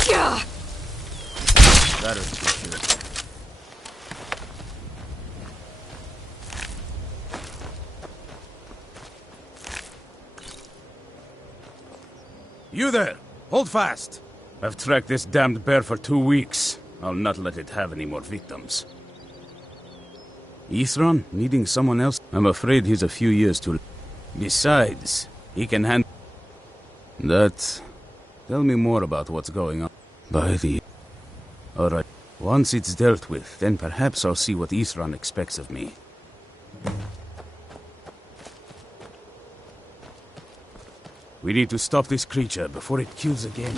Yeah. That'll teach you. You there! Hold fast! I've tracked this damned bear for 2 weeks. I'll not let it have any more victims. Ithron, needing someone else? I'm afraid he's a few years too... Besides, he can hand... That... Tell me more about what's going on. By the... Alright. Once it's dealt with, then perhaps I'll see what Ithron expects of me. We need to stop this creature before it kills again.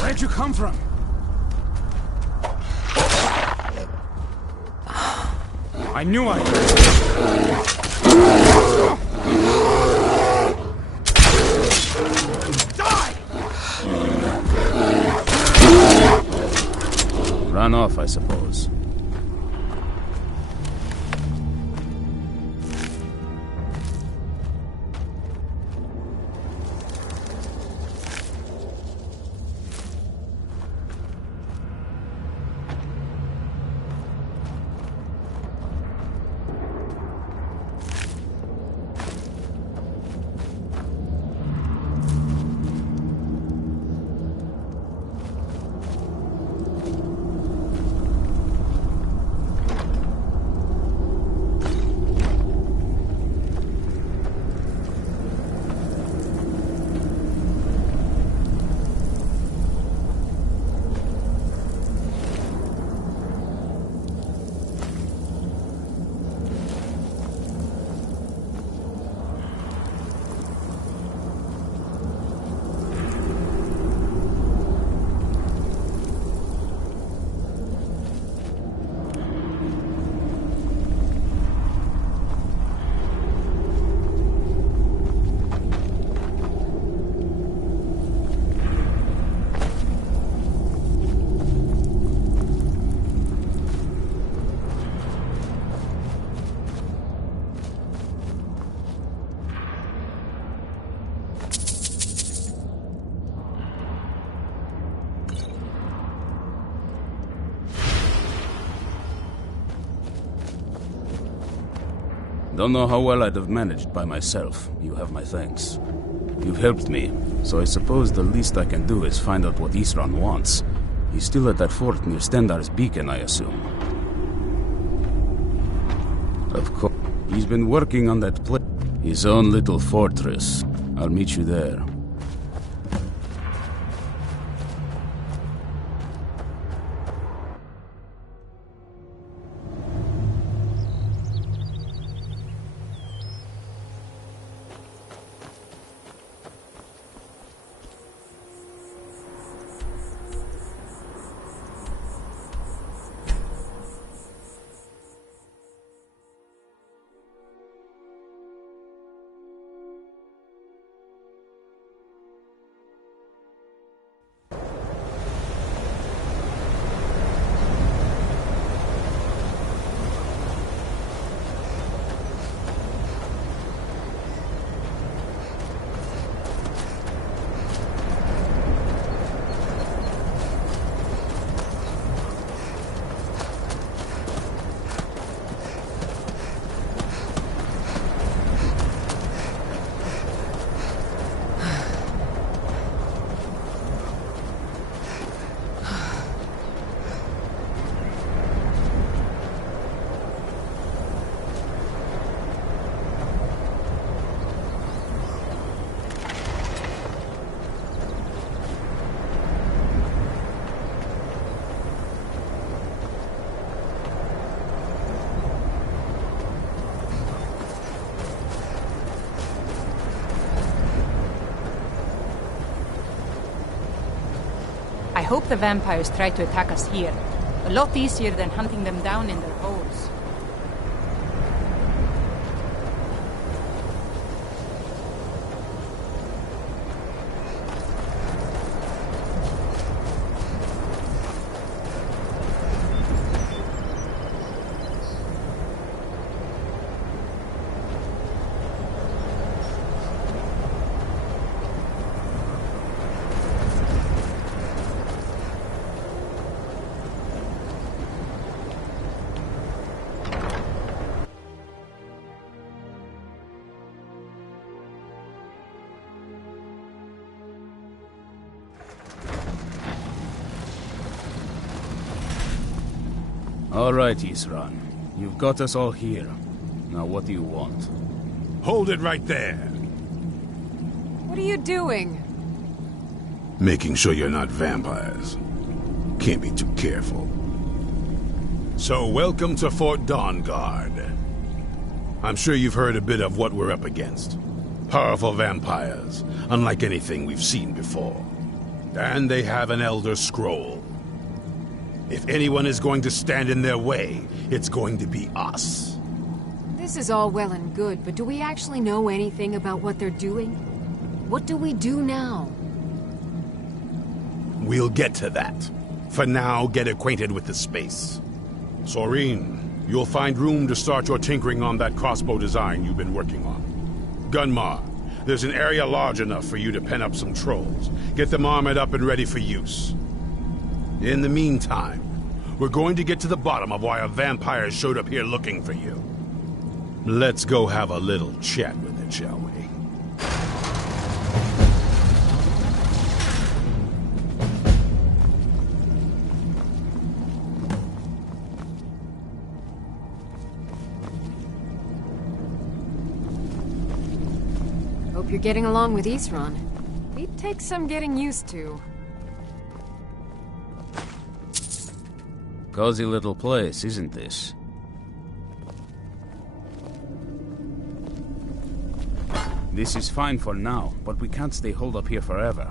Where'd you come from? I knew I... Die! Run off, I suppose. Don't know how well I'd have managed by myself. You have my thanks. You've helped me, so I suppose the least I can do is find out what Ithron wants. He's still at that fort near Stendar's beacon, I assume. Of course. He's been working on that place. His own little fortress. I'll meet you there. I hope the vampires try to attack us here. A lot easier than hunting them down in their holes. All right, Isran. You've got us all here. Now what do you want? Hold it right there. What are you doing? Making sure you're not vampires. Can't be too careful. So, welcome to Fort Dawnguard. I'm sure you've heard a bit of what we're up against. Powerful vampires, unlike anything we've seen before. And they have an Elder Scroll. If anyone is going to stand in their way, it's going to be us. This is all well and good, but do we actually know anything about what they're doing? What do we do now? We'll get to that. For now, get acquainted with the space. Soreen, you'll find room to start your tinkering on that crossbow design you've been working on. Gunmar, there's an area large enough for you to pen up some trolls. Get them armored up and ready for use. In the meantime, we're going to get to the bottom of why a vampire showed up here looking for you. Let's go have a little chat with it, shall we? Hope you're getting along with Isran. He'd take some getting used to. Cozy little place, isn't this? This is fine for now, but we can't stay holed up here forever.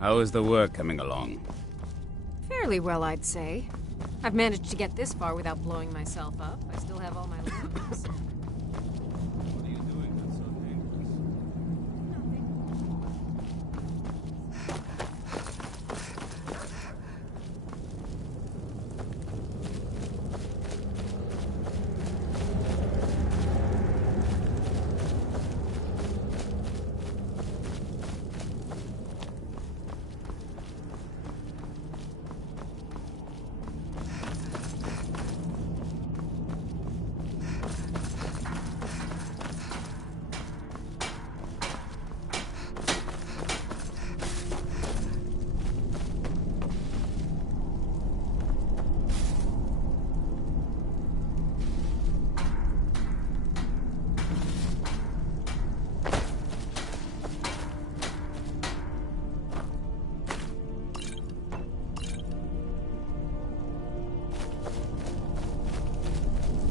How is the work coming along? Fairly well, I'd say. I've managed to get this far without blowing myself up. I still have all my limbs. What are you doing that's so dangerous?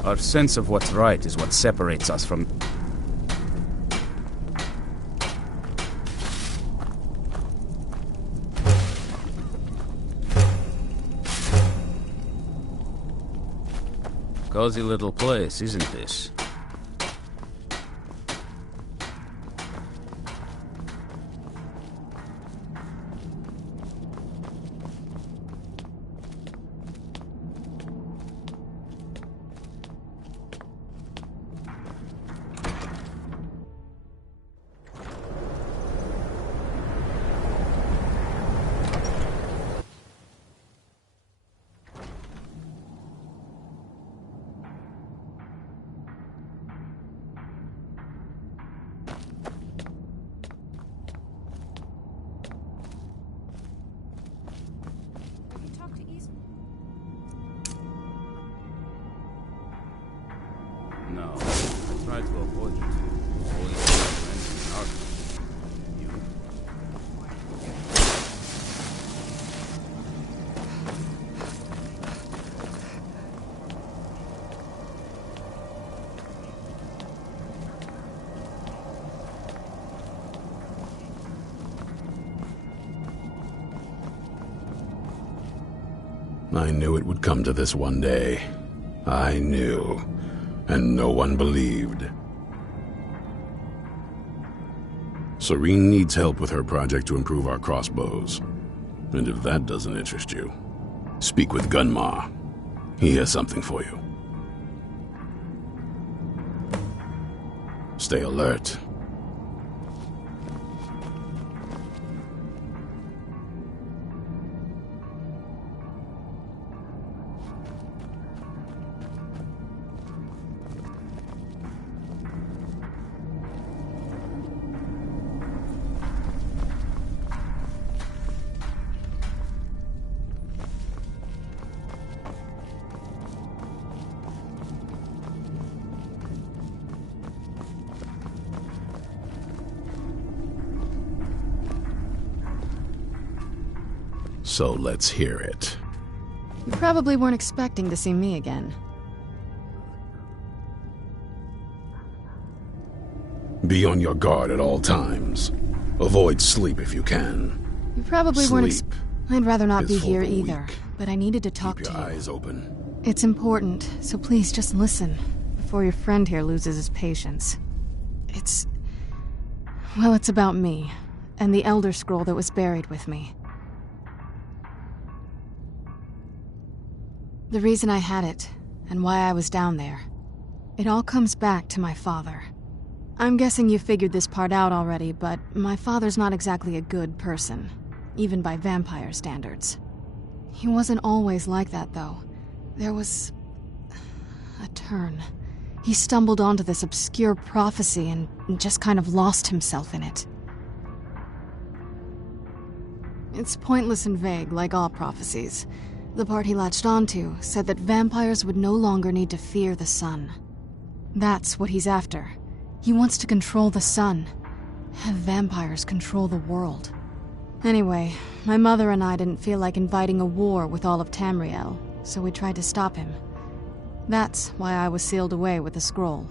Our sense of what's right is what separates us from... Cozy little place, isn't this? No, I tried to avoid it. Always ending in argument. You? I knew it would come to this one day. I knew. And no one believed. Soreen needs help with her project to improve our crossbows. And if that doesn't interest you, speak with Gunmar. He has something for you. Stay alert. So let's hear it. You probably weren't expecting to see me again. Be on your guard at all times. Avoid sleep if you can. You probably weren't I'd rather not be is for here the either, but I needed to talk Keep to your you. eyes open. It's important, so please just listen, before your friend here loses his patience. Well, it's about me, and the Elder Scroll that was buried with me. The reason I had it, and why I was down there, it all comes back to my father. I'm guessing you figured this part out already, but my father's not exactly a good person, even by vampire standards. He wasn't always like that, though. There was a turn. He stumbled onto this obscure prophecy and just kind of lost himself in it. It's pointless and vague, like all prophecies. The part he latched onto said that vampires would no longer need to fear the sun. That's what he's after. He wants to control the sun. Have vampires control the world. Anyway, my mother and I didn't feel like inviting a war with all of Tamriel, so we tried to stop him. That's why I was sealed away with the scroll.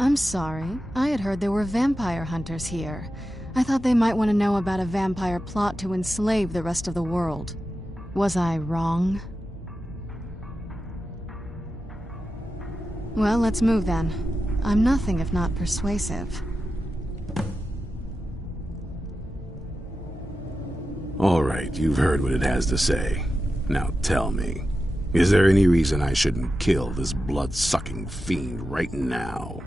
I'm sorry. I had heard there were vampire hunters here. I thought they might want to know about a vampire plot to enslave the rest of the world. Was I wrong? Well, let's move then. I'm nothing if not persuasive. All right, you've heard what it has to say. Now tell me, is there any reason I shouldn't kill this blood-sucking fiend right now?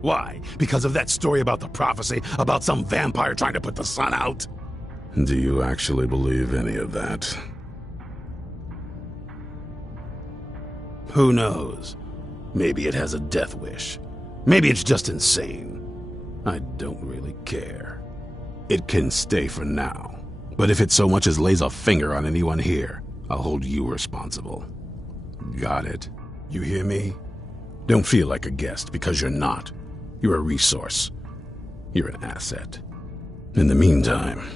Why? Because of that story about the prophecy, about some vampire trying to put the sun out? Do you actually believe any of that? Who knows? Maybe it has a death wish. Maybe it's just insane. I don't really care. It can stay for now. But if it so much as lays a finger on anyone here, I'll hold you responsible. Got it? You hear me? Don't feel like a guest, because you're not. You're a resource. You're an asset. In the meantime,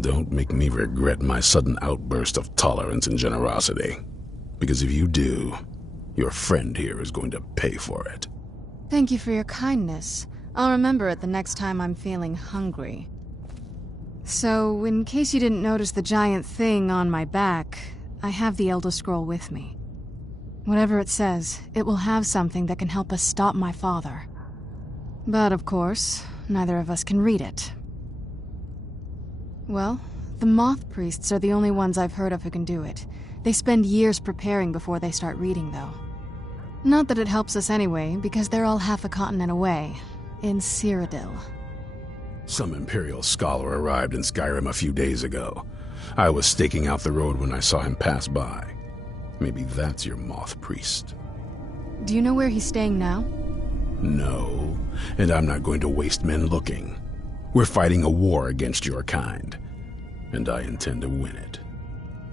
don't make me regret my sudden outburst of tolerance and generosity. Because if you do, your friend here is going to pay for it. Thank you for your kindness. I'll remember it the next time I'm feeling hungry. So, in case you didn't notice the giant thing on my back, I have the Elder Scroll with me. Whatever it says, it will have something that can help us stop my father. But, of course, neither of us can read it. Well, the Moth Priests are the only ones I've heard of who can do it. They spend years preparing before they start reading, though. Not that it helps us anyway, because they're all half a continent away, in Cyrodiil. Some Imperial scholar arrived in Skyrim a few days ago. I was staking out the road when I saw him pass by. Maybe that's your Moth Priest. Do you know where he's staying now? No, and I'm not going to waste men looking. We're fighting a war against your kind, and I intend to win it.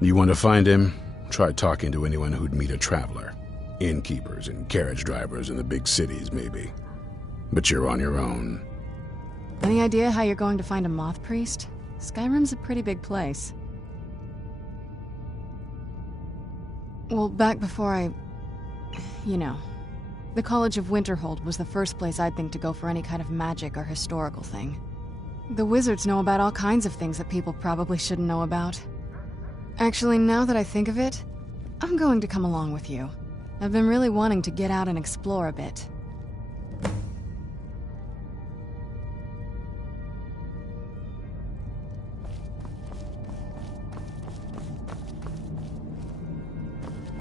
You want to find him? Try talking to anyone who'd meet a traveler. Innkeepers and carriage drivers in the big cities, maybe. But you're on your own. Any idea how you're going to find a Moth Priest? Skyrim's a pretty big place. Well, back before the College of Winterhold was the first place I'd think to go for any kind of magic or historical thing. The wizards know about all kinds of things that people probably shouldn't know about. Actually, now that I think of it, I'm going to come along with you. I've been really wanting to get out and explore a bit.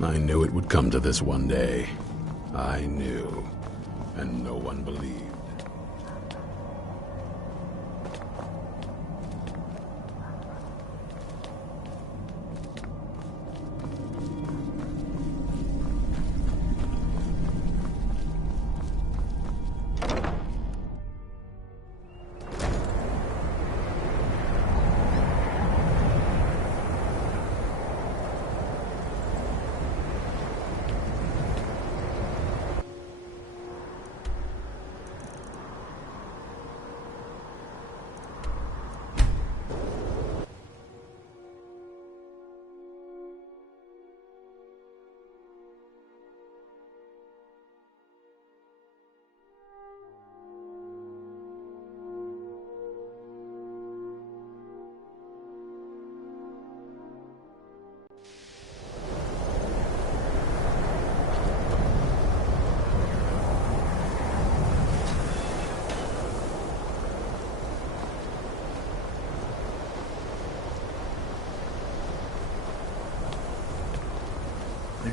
I knew it would come to this one day. I knew, and no one believed.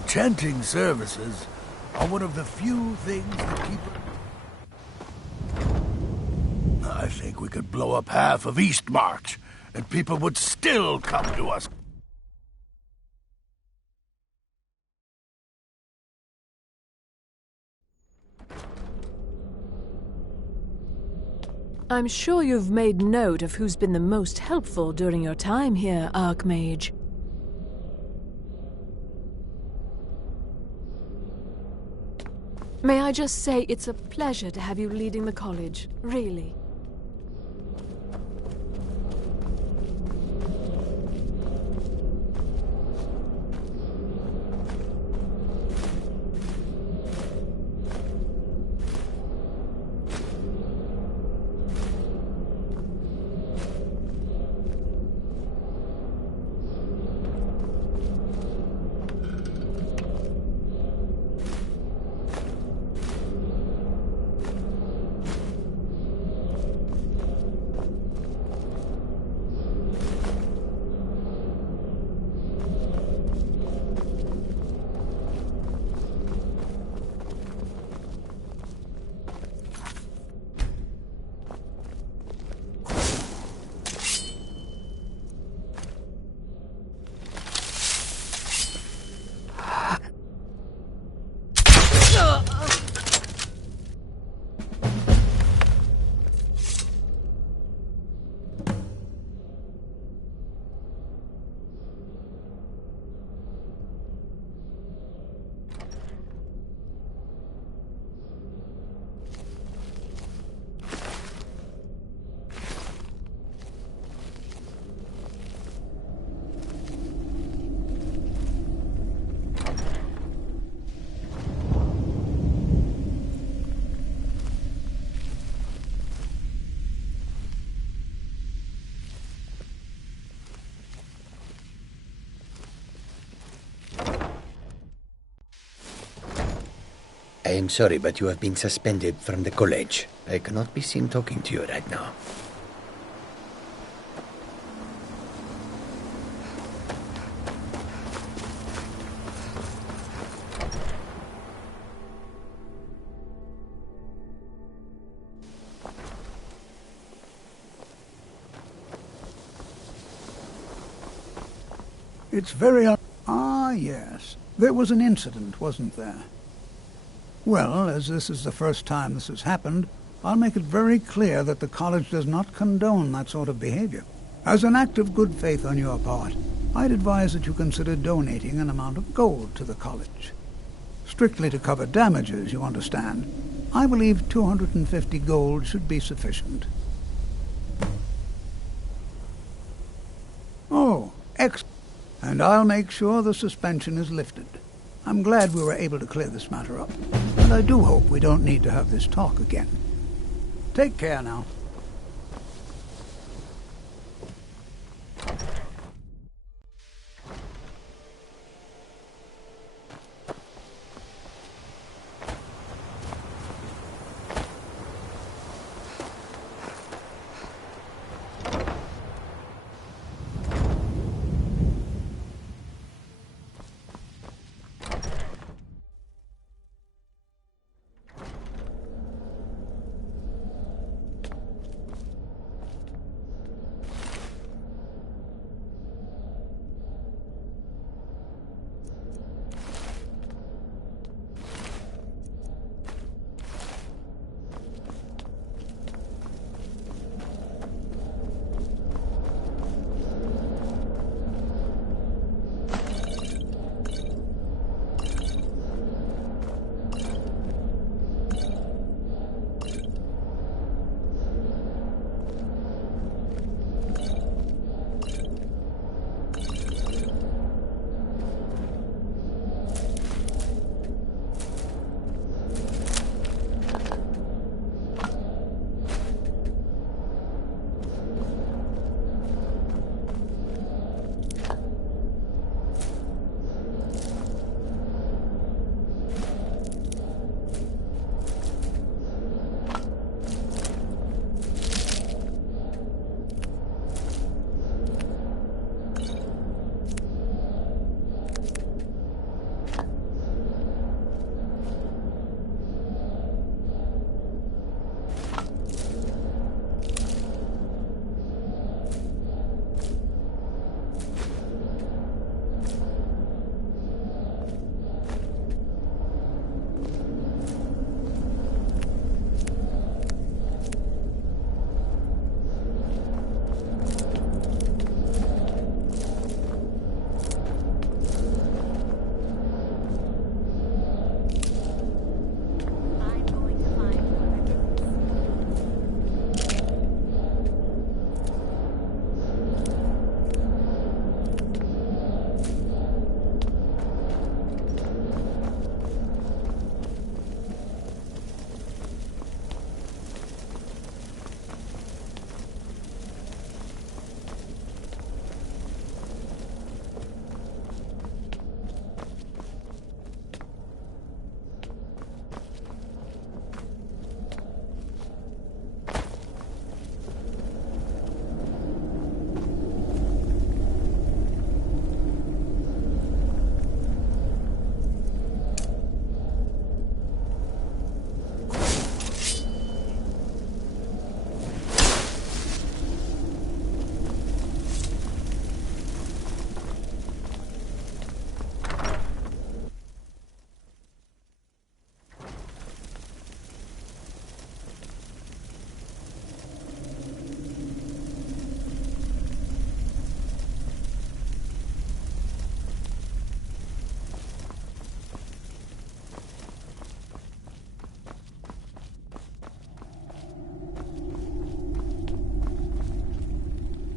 Enchanting services are one of the few things that keep... I think we could blow up half of Eastmarch, and people would still come to us. I'm sure you've made note of who's been the most helpful during your time here, Archmage. May I just say it's a pleasure to have you leading the college, really. I am sorry, but you have been suspended from the college. I cannot be seen talking to you right now. It's very Ah, yes. There was an incident, wasn't there? Well, as this is the first time this has happened, I'll make it very clear that the college does not condone that sort of behavior. As an act of good faith on your part, I'd advise that you consider donating an amount of gold to the college. Strictly to cover damages, you understand. I believe 250 gold should be sufficient. Oh, excellent. And I'll make sure the suspension is lifted. I'm glad we were able to clear this matter up, and I do hope we don't need to have this talk again. Take care now.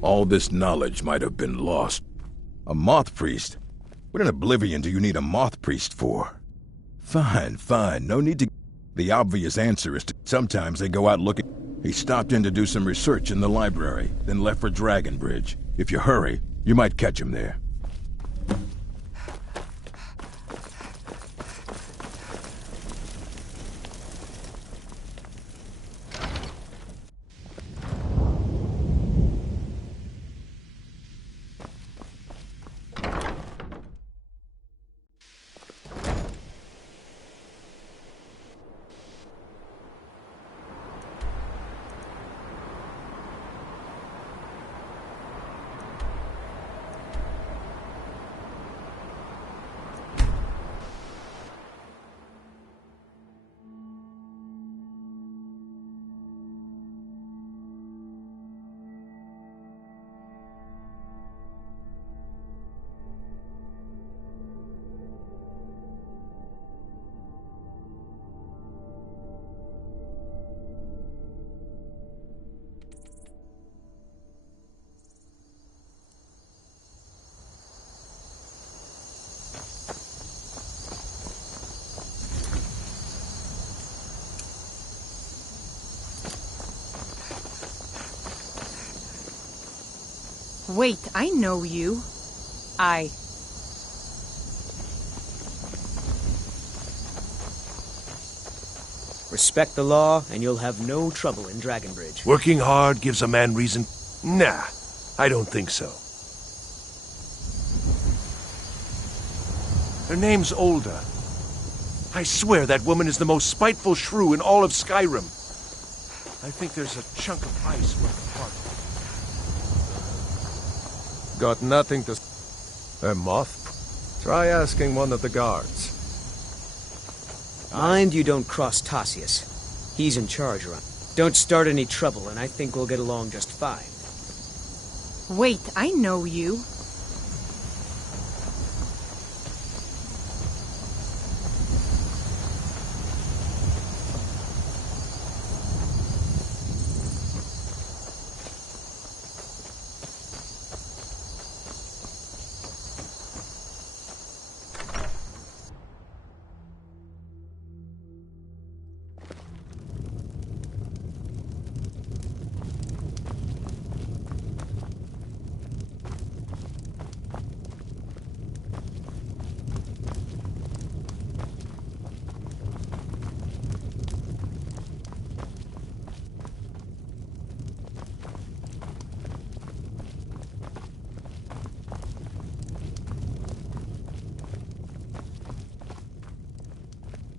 all this knowledge might have been lost. A moth priest? What in oblivion do you need a moth priest for? Fine, no need to... The obvious answer is sometimes they go out looking... He stopped in to do some research in the library, then left for Dragonbridge. If you hurry, you might catch him there. Wait, I know you. Respect the law, and you'll have no trouble in Dragonbridge. Working hard gives a man reason... Nah, I don't think so. Her name's Olda. I swear that woman is the most spiteful shrew in all of Skyrim. I think there's a chunk of ice worth apart. Got nothing to... A moth? Try asking one of the guards. Mind you don't cross Tassius. He's in charge around. Don't start any trouble, and I think we'll get along just fine. Wait, I know you.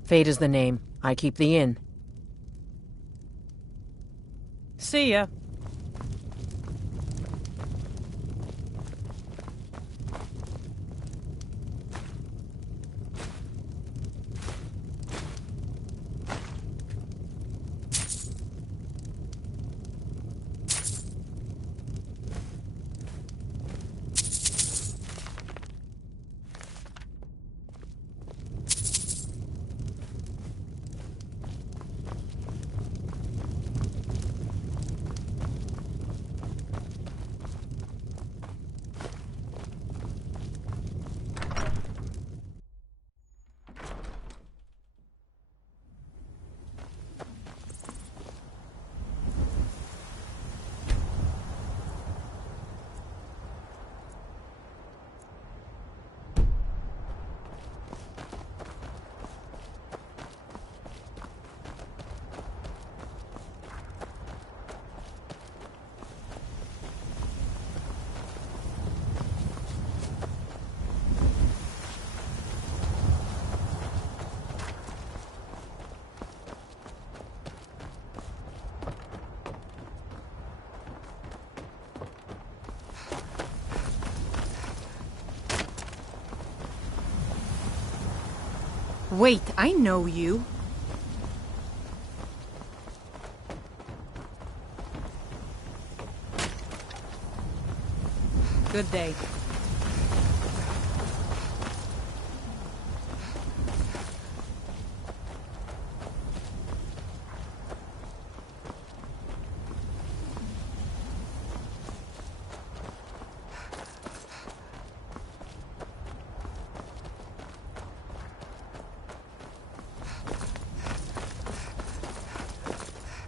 Fate is the name. I keep the inn. See ya. Wait, I know you. Good day.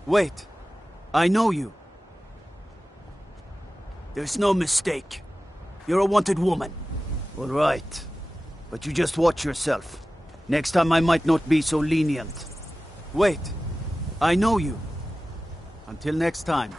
Wait. I know you. There's no mistake. You're a wanted woman. All right. But you just watch yourself. Next time I might not be so lenient. Wait. I know you. Until next time.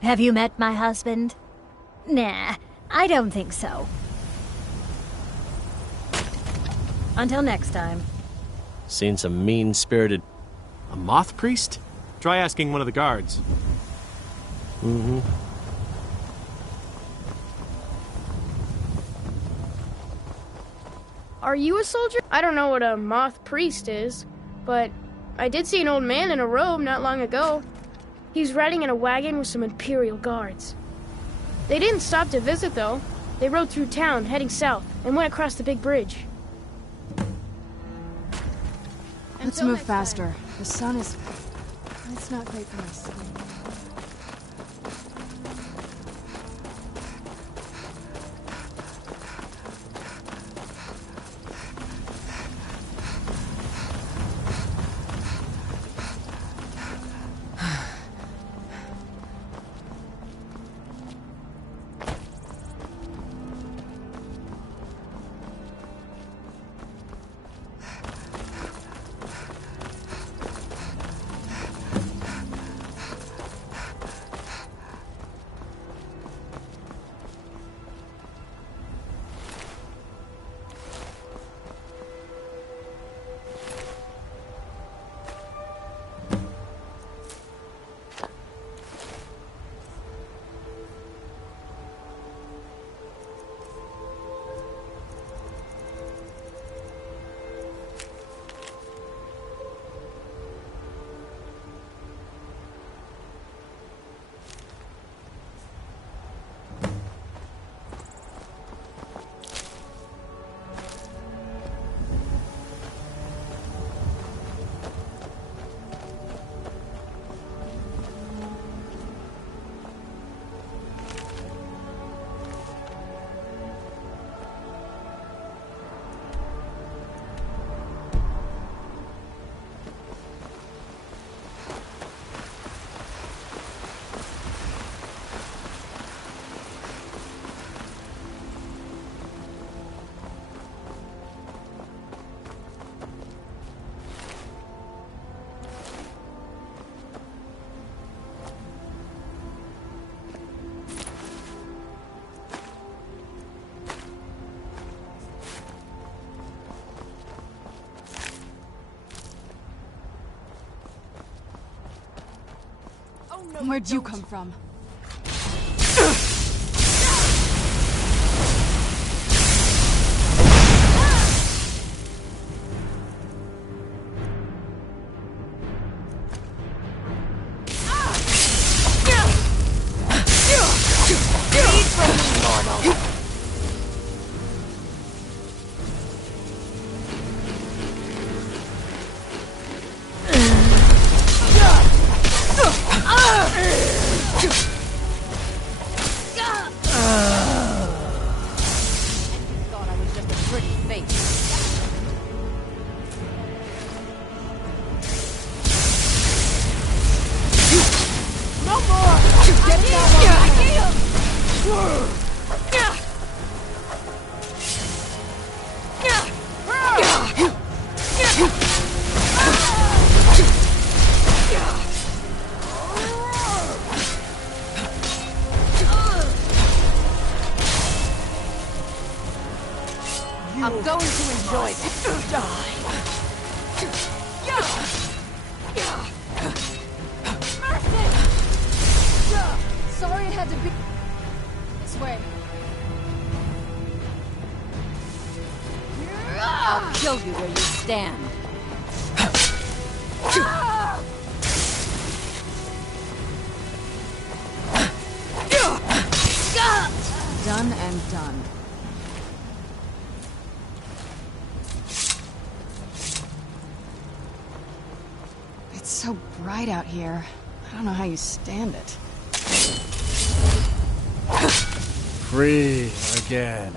Have you met my husband? Nah, I don't think so. Until next time. Seen some mean-spirited... A moth priest? Try asking one of the guards. Mm-hmm. Are you a soldier? I don't know what a moth priest is, but I did see an old man in a robe not long ago. He's riding in a wagon with some Imperial guards. They didn't stop to visit, though. They rode through town, heading south, and went across the big bridge. Let's move faster. The sun is... It's not great for my skin. Where'd you come from? I'm going to enjoy this. Die. Sorry it had to be... This way. I'll kill you where you stand. done and done. It's so bright out here. I don't know how you stand it. Free again.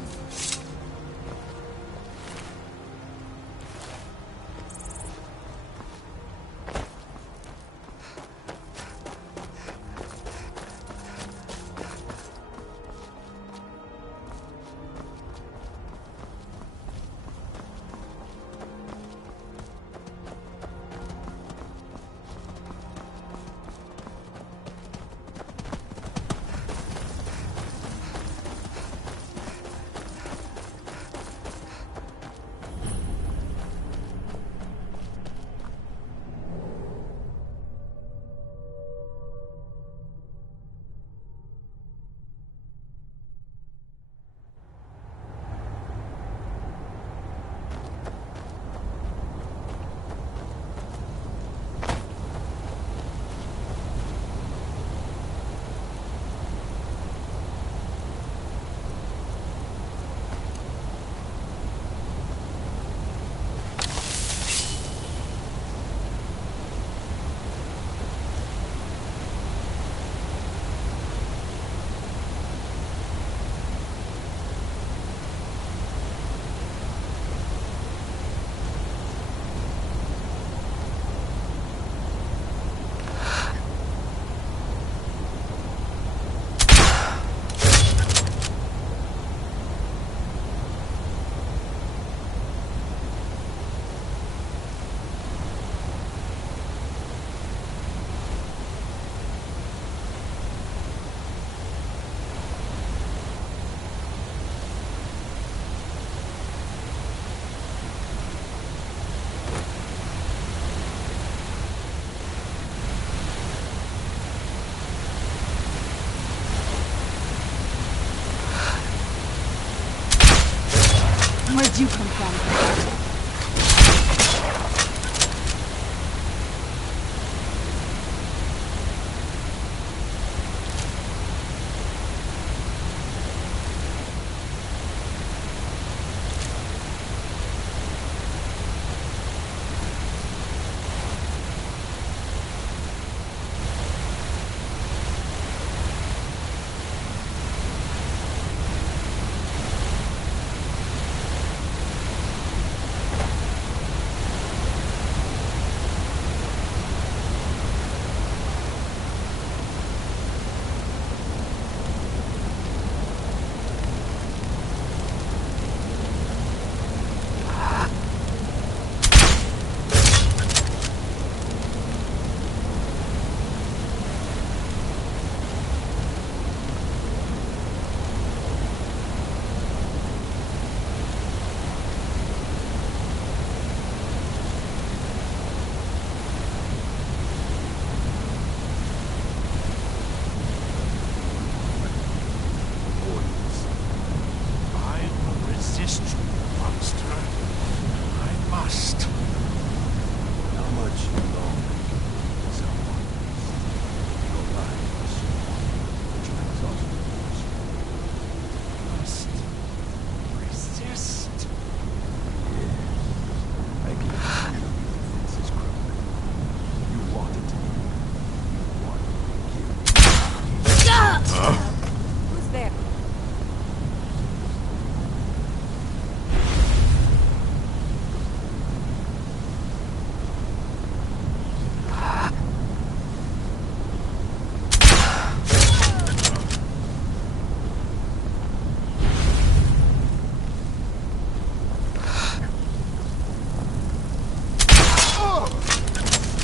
Where'd you come from?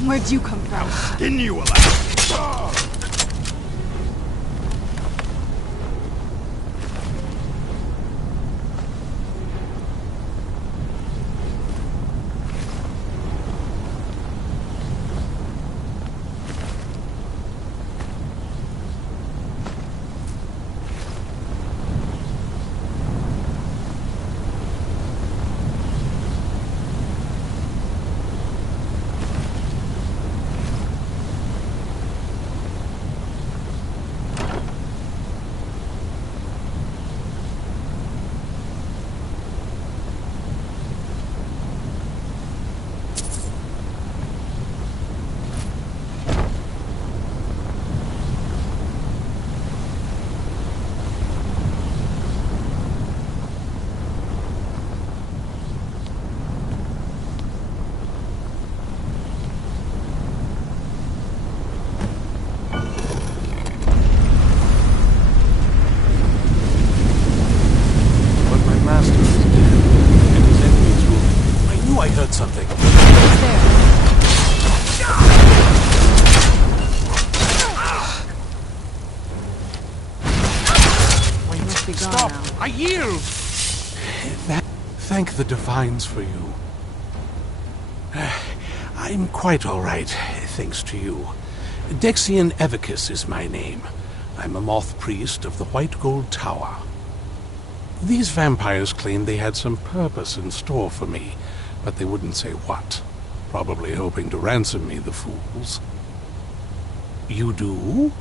Where'd you come from? Didn't you allow? gone now. I yield! Thank the Divines for you. I'm quite all right, thanks to you. Dexian Evicus is my name. I'm a moth priest of the White Gold Tower. These vampires claimed they had some purpose in store for me, but they wouldn't say what. Probably hoping to ransom me, the fools. You do?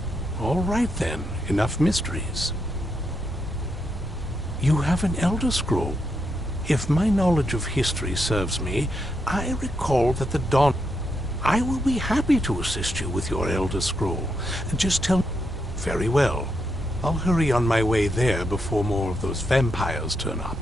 All right then, enough mysteries. You have an Elder Scroll. If my knowledge of history serves me, I recall that the Dawn... I will be happy to assist you with your Elder Scroll. Just tell me... Very well. I'll hurry on my way there before more of those vampires turn up.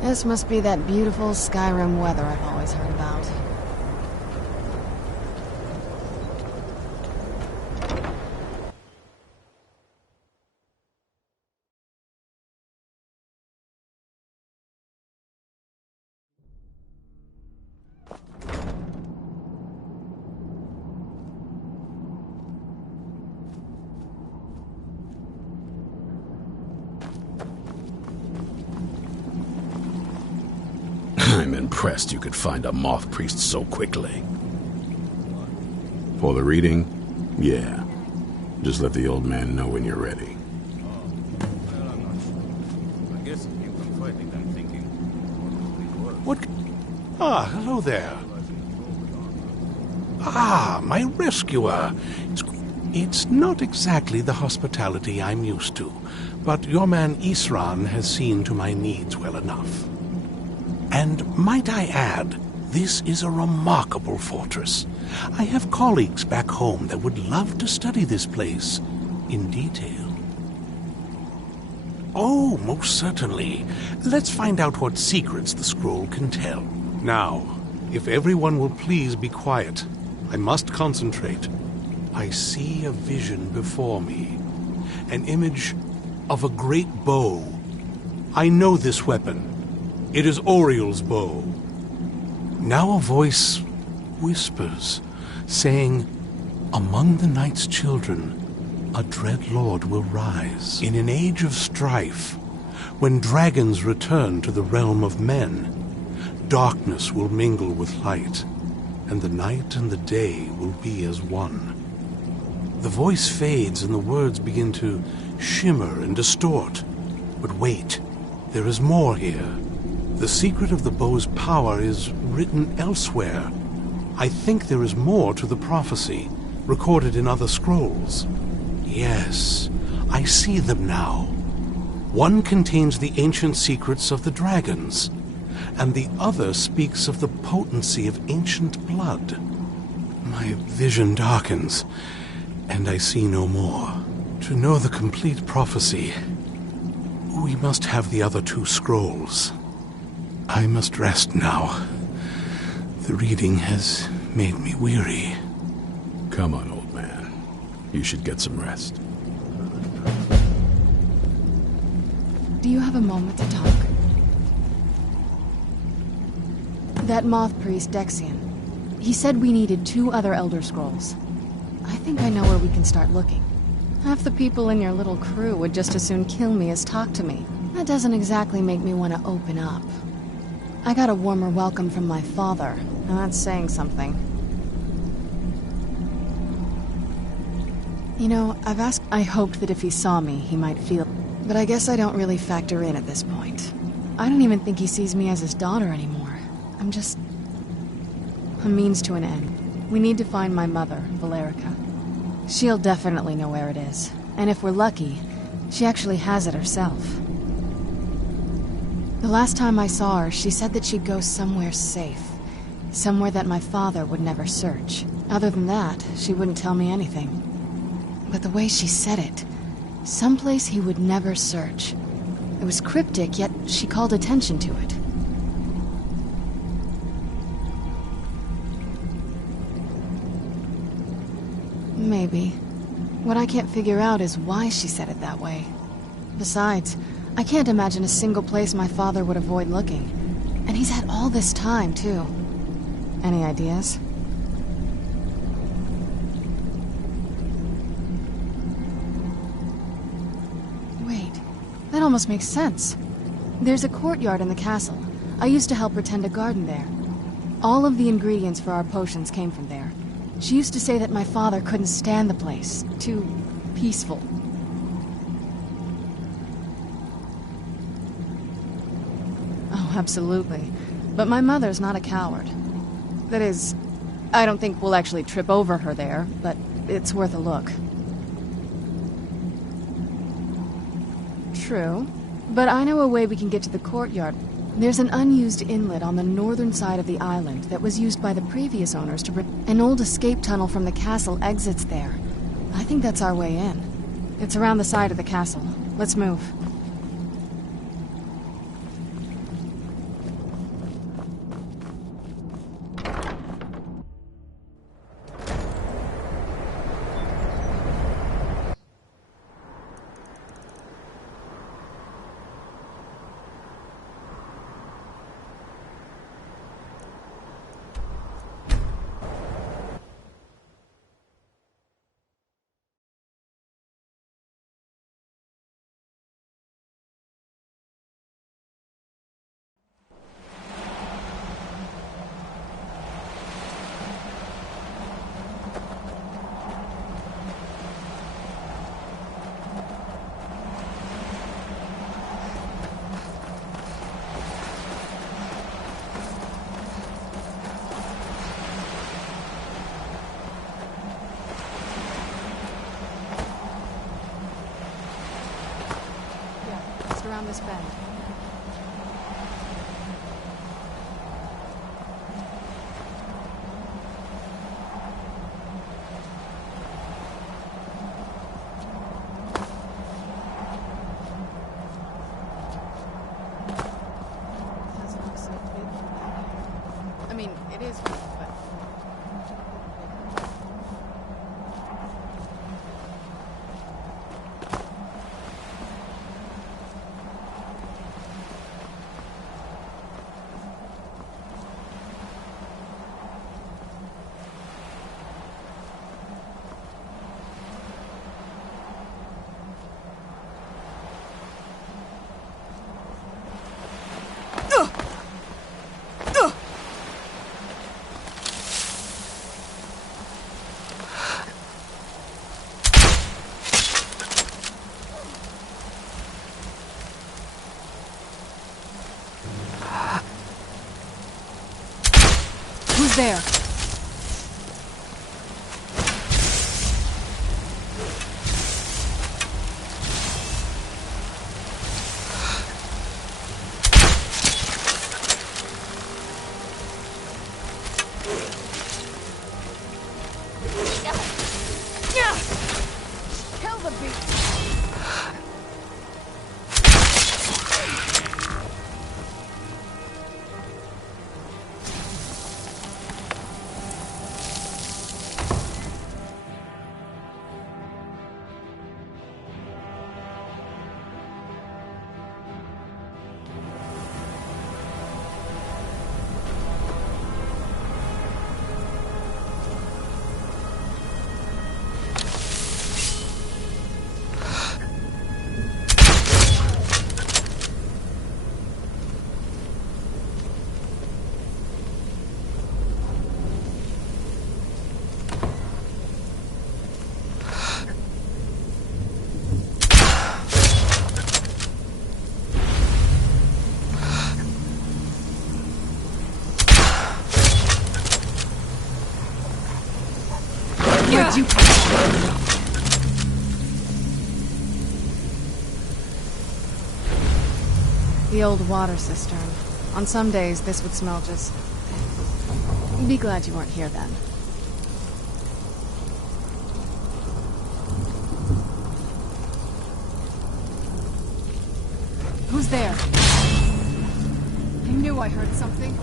This must be that beautiful Skyrim weather I've always heard about. I'm impressed you could find a moth priest so quickly. For the reading? Yeah. Just let the old man know when you're ready. What? Ah, hello there. Ah, my rescuer. It's not exactly the hospitality I'm used to, but your man Isran has seen to my needs well enough. And might I add, this is a remarkable fortress. I have colleagues back home that would love to study this place in detail. Oh, most certainly. Let's find out what secrets the scroll can tell. Now, if everyone will please be quiet, I must concentrate. I see a vision before me, an image of a great bow. I know this weapon. It is Oriel's bow. Now a voice whispers, saying, "Among the night's children, a dread lord will rise. In an age of strife, when dragons return to the realm of men, darkness will mingle with light, and the night and the day will be as one." The voice fades and the words begin to shimmer and distort. But wait, there is more here. The secret of the bow's power is written elsewhere. I think there is more to the prophecy, recorded in other scrolls. Yes, I see them now. One contains the ancient secrets of the dragons, and the other speaks of the potency of ancient blood. My vision darkens, and I see no more. To know the complete prophecy, we must have the other 2 scrolls. I must rest now. The reading has made me weary. Come on, old man. You should get some rest. Do you have a moment to talk? That moth priest, Dexian, he said we needed 2 other Elder Scrolls. I think I know where we can start looking. Half the people in your little crew would just as soon kill me as talk to me. That doesn't exactly make me want to open up. I got a warmer welcome from my father, and that's saying something. You know, I hoped that if he saw me, he might feel... But I guess I don't really factor in at this point. I don't even think he sees me as his daughter anymore. I'm just... a means to an end. We need to find my mother, Valerica. She'll definitely know where it is. And if we're lucky, she actually has it herself. The last time I saw her, she said that she'd go somewhere safe. Somewhere that my father would never search. Other than that, she wouldn't tell me anything. But the way she said it, someplace he would never search. It was cryptic, yet she called attention to it. Maybe. What I can't figure out is why she said it that way. Besides, I can't imagine a single place my father would avoid looking. And he's had all this time, too. Any ideas? Wait, that almost makes sense. There's a courtyard in the castle. I used to help her tend a garden there. All of the ingredients for our potions came from there. She used to say that my father couldn't stand the place. Too peaceful. Oh, absolutely. But my mother's not a coward. That is, I don't think we'll actually trip over her there, but it's worth a look. True. But I know a way we can get to the courtyard. There's an unused inlet on the northern side of the island that was used by the previous owners to bring... An old escape tunnel from the castle exits there. I think that's our way in. It's around the side of the castle. Let's move. Around this bend. Doesn't look so big from down here. I mean, it is big, but... Who's there? you come from? The old water cistern. On some days, this would smell just... Be glad you weren't here then. Who's there? I knew I heard something.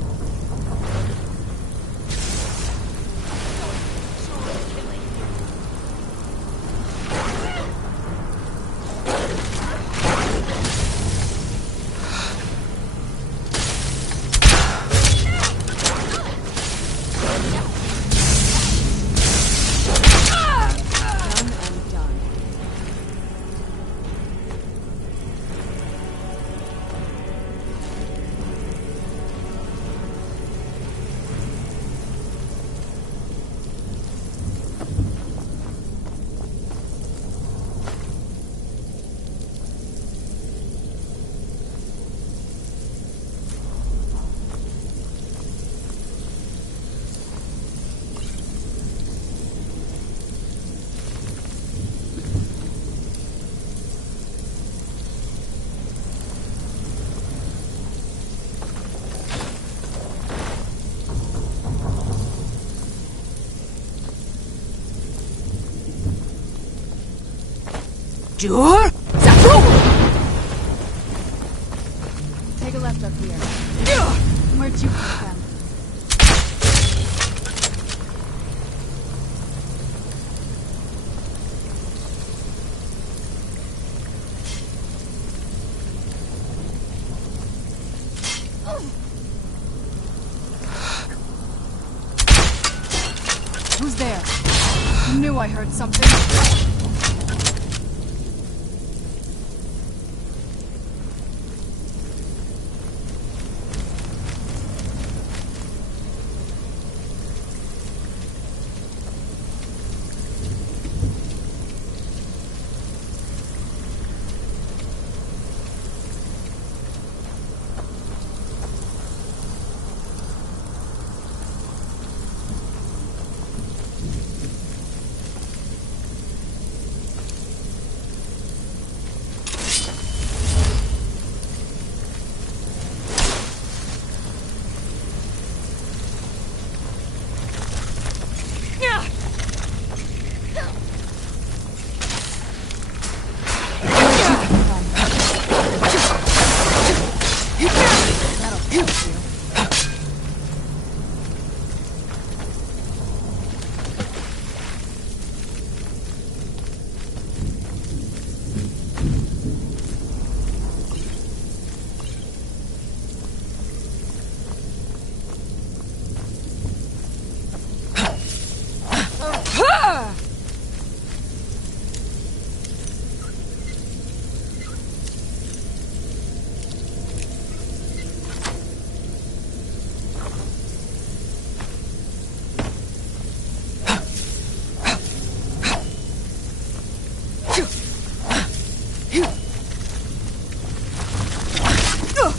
Sure? Take a left up here. Where'd you come from? Who's there? I knew I heard something.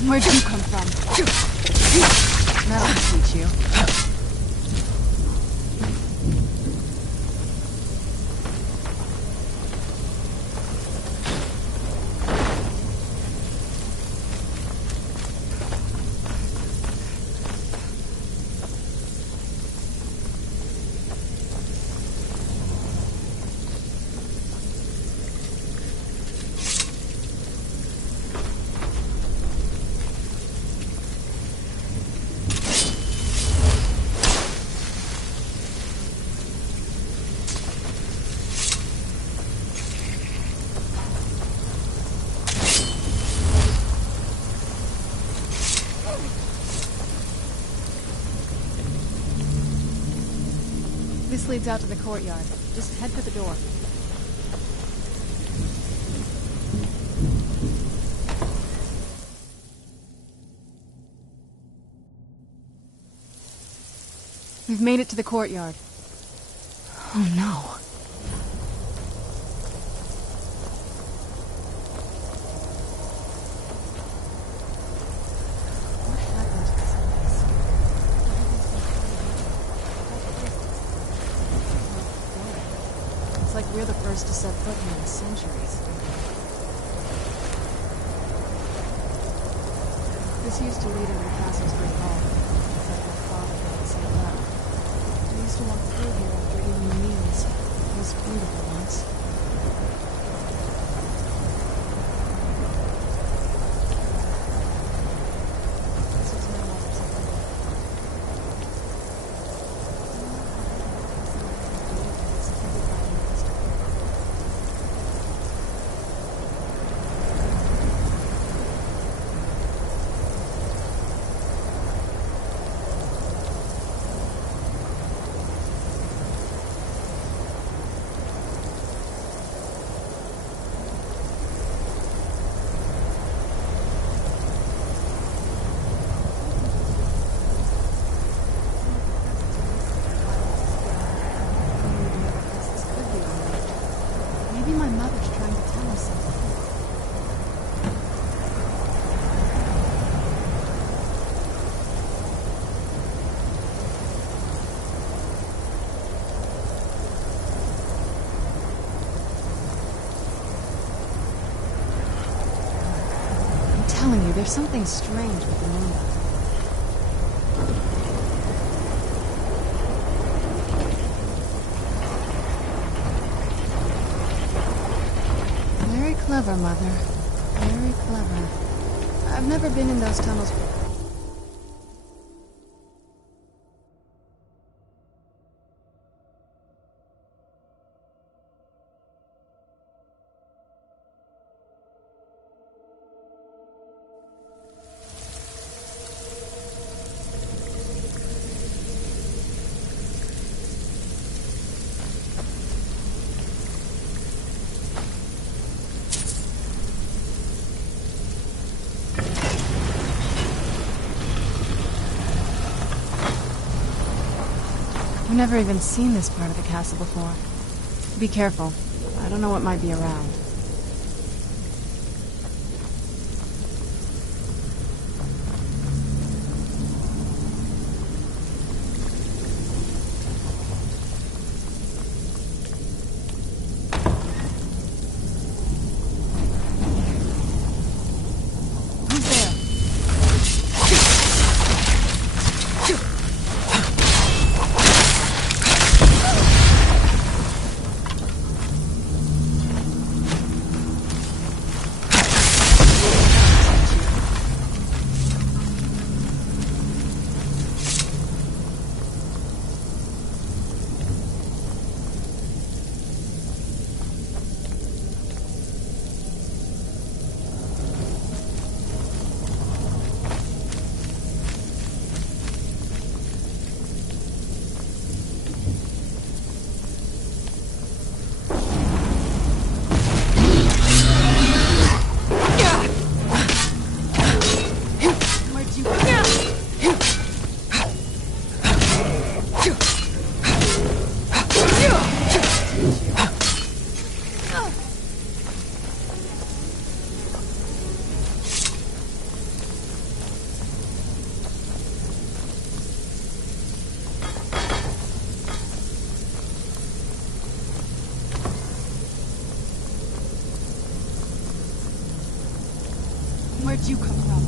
Where'd you come from? That'll teach you. This leads out to the courtyard. Just head for the door. We've made it to the courtyard. Oh no. we're the first to set foot here in centuries. This used to lead into the castle's great hall, that my father had sealed up. We used to walk through here after evening meals. It was beautiful once. Maybe my mother's trying to tell us something. I'm telling you, there's something strange with the moonlight. Very clever, Mother. Very clever. I've never been in those tunnels before. I've never even seen this part of the castle before. Be careful. I don't know what might be around. Where'd you come from?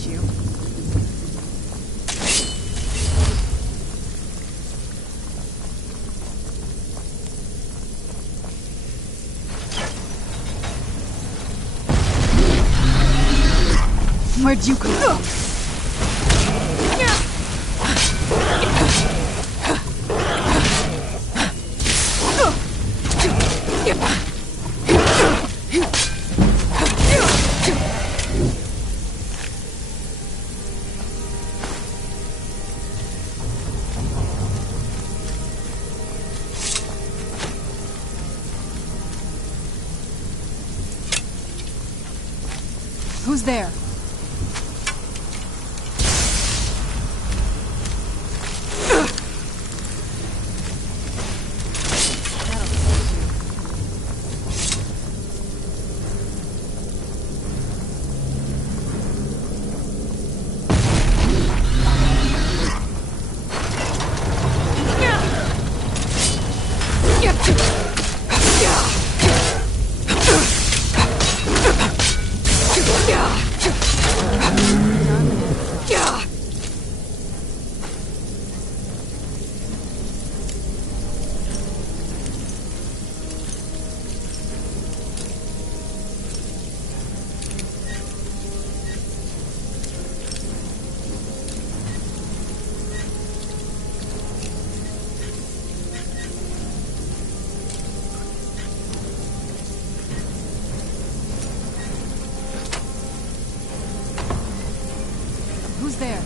get you. Where'd you come from? Who's there? Who's there?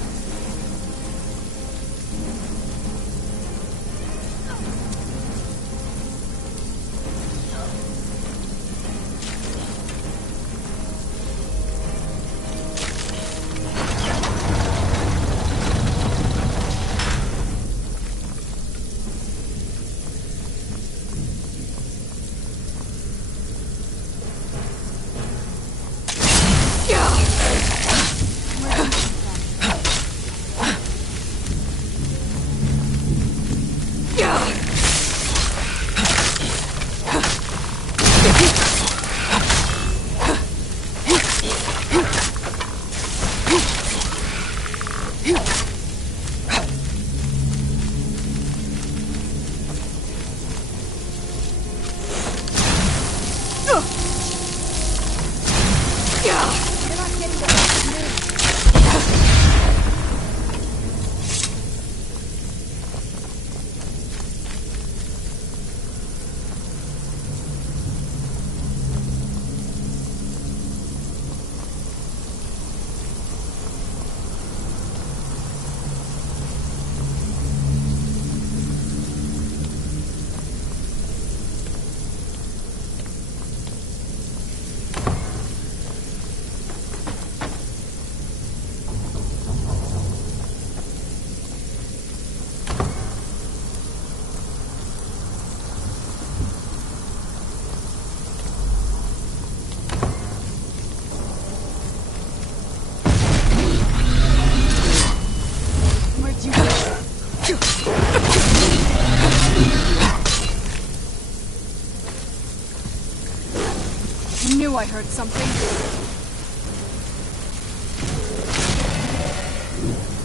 I heard something.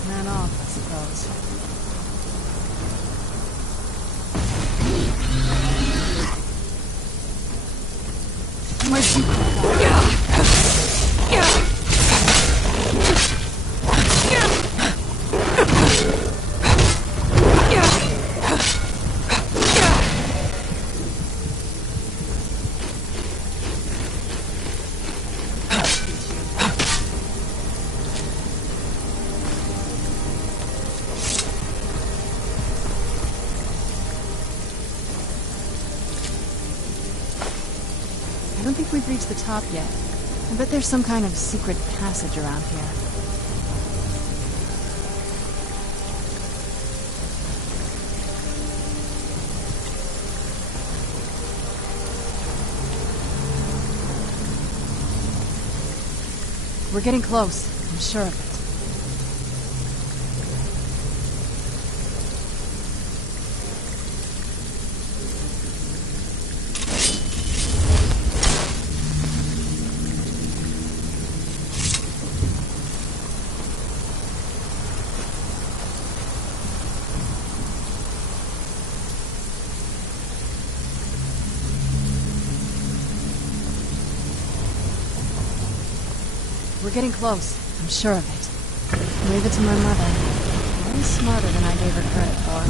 Ran off, I suppose. Where'd you go? I don't think we've reached the top yet. I bet there's some kind of secret passage around here. We're getting close, I'm sure of it. We're getting close. I'm sure of it. Leave it to my mother. Way smarter than I gave her credit for.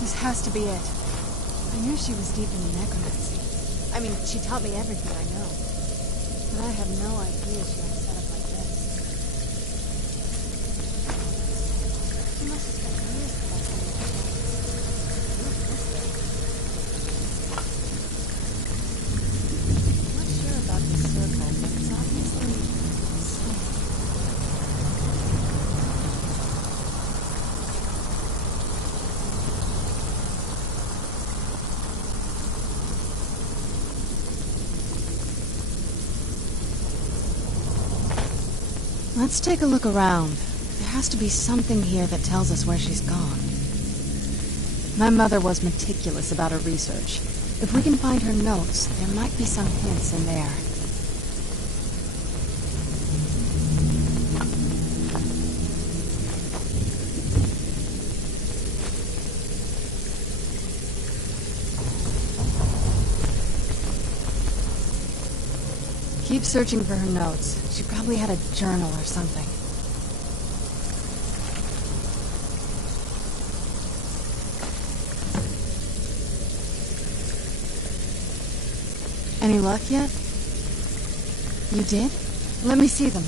This has to be it. I knew she was deep in the necromancy. I mean, she taught me everything I know. But I have no idea she had a setup like this. She must have spent years collecting these things. Look at this thing. I'm not sure about this circle, but it's obviously something. Let's take a look around. There has to be something here that tells us where she's gone. My mother was meticulous about her research. If we can find her notes, there might be some hints in there. Keep searching for her notes. She probably had a journal or something. Any luck yet? You did? Let me see them.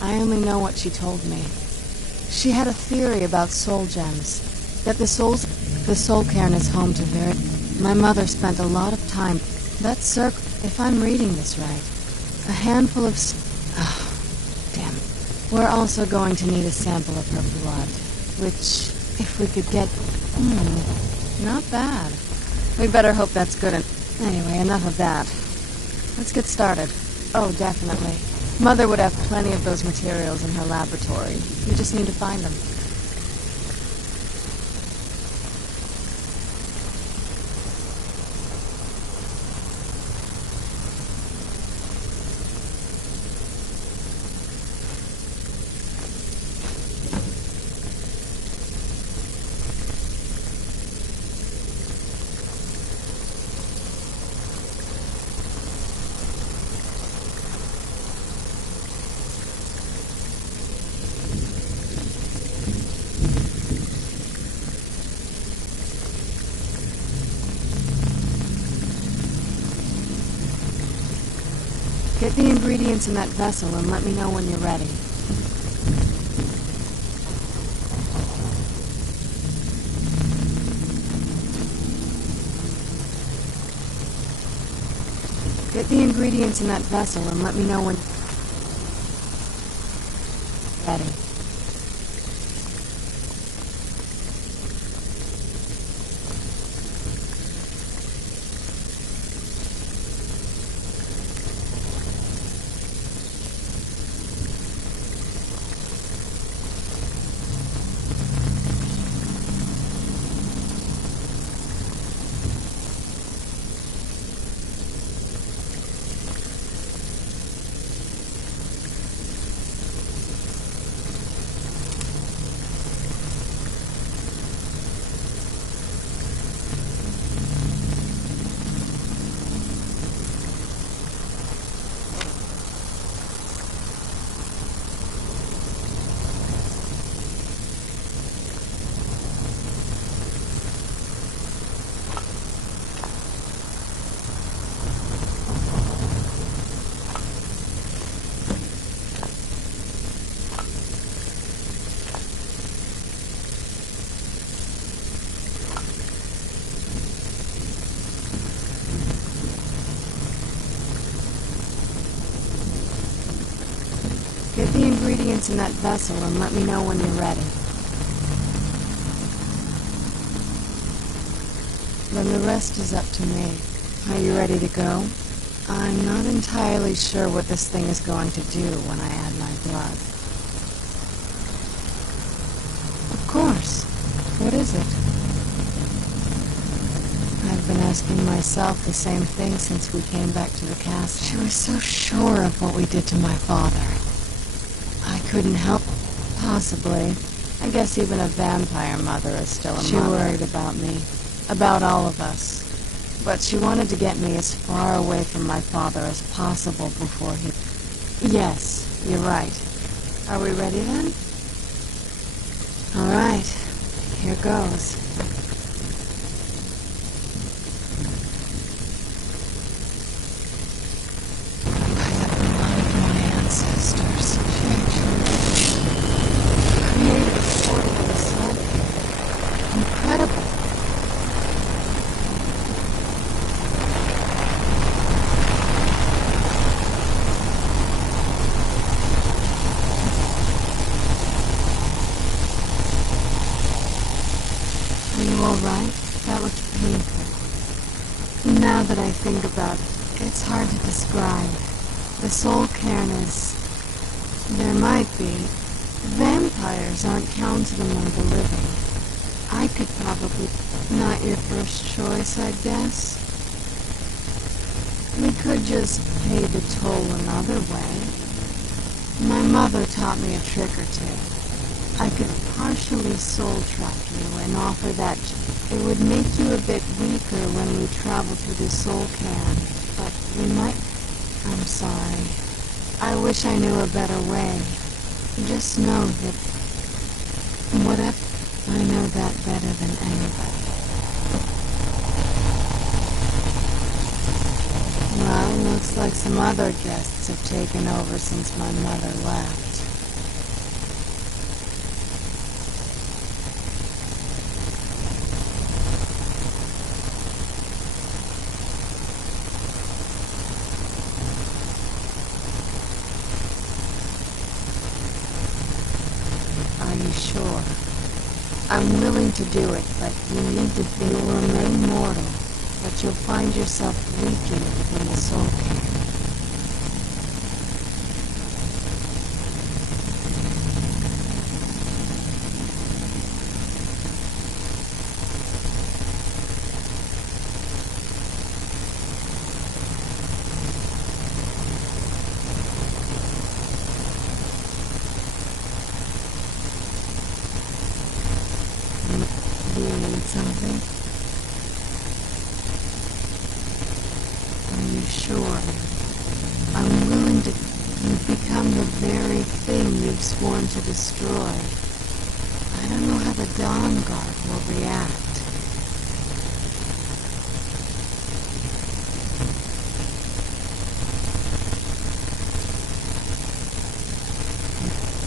I only know what she told me. She had a theory about soul gems. That the soul cairn is home to very... My mother spent a lot of time... That circle... If I'm reading this right, a handful of... Oh, damn. We're also going to need a sample of her blood, which, if we could get... not bad. We better hope that's good. Anyway, enough of that. Let's get started. Oh, definitely. Mother would have plenty of those materials in her laboratory. We just need to find them. Get the ingredients in that vessel and let me know when you're ready. Get the ingredients in that vessel and let me know when... Ready. Get the ingredients in that vessel and let me know when you're ready. Then the rest is up to me. Are you ready to go? I'm not entirely sure what this thing is going to do when I add my blood. is it? I've been asking myself the same thing since we came back to the castle. She was so sure of what we did to my father. I couldn't help. Possibly. I guess even a vampire mother is still a mother. She worried about me. About all of us. But she wanted to get me as far away from my father as possible before he... Yes, you're right. Are we ready then? All right. Here goes. By the blood of my ancestors, created a portal in the soul. Incredible. Alright, that looked painful. Now that I think about it, it's hard to describe. The soul cairn is... There might be. Vampires aren't counted among the living. I could probably... Not your first choice, I guess. We could just pay the toll another way. My mother taught me a trick or two. I could partially soul trap you and offer that it would make you a bit weaker when we travel through the soul cairn, but we might... I'm sorry. I wish I knew a better way. Just know that... Whatever... I know that better than anybody. Well, looks like some other guests have taken over since my mother left. Sure. I'm willing to do it, but you need to be. You'll remain mortal, but you'll find yourself weakened within the soul cairn. Do you need something? Are you sure? I'm willing to... You've become the very thing you've sworn to destroy. I don't know how the Dawn Guard will react.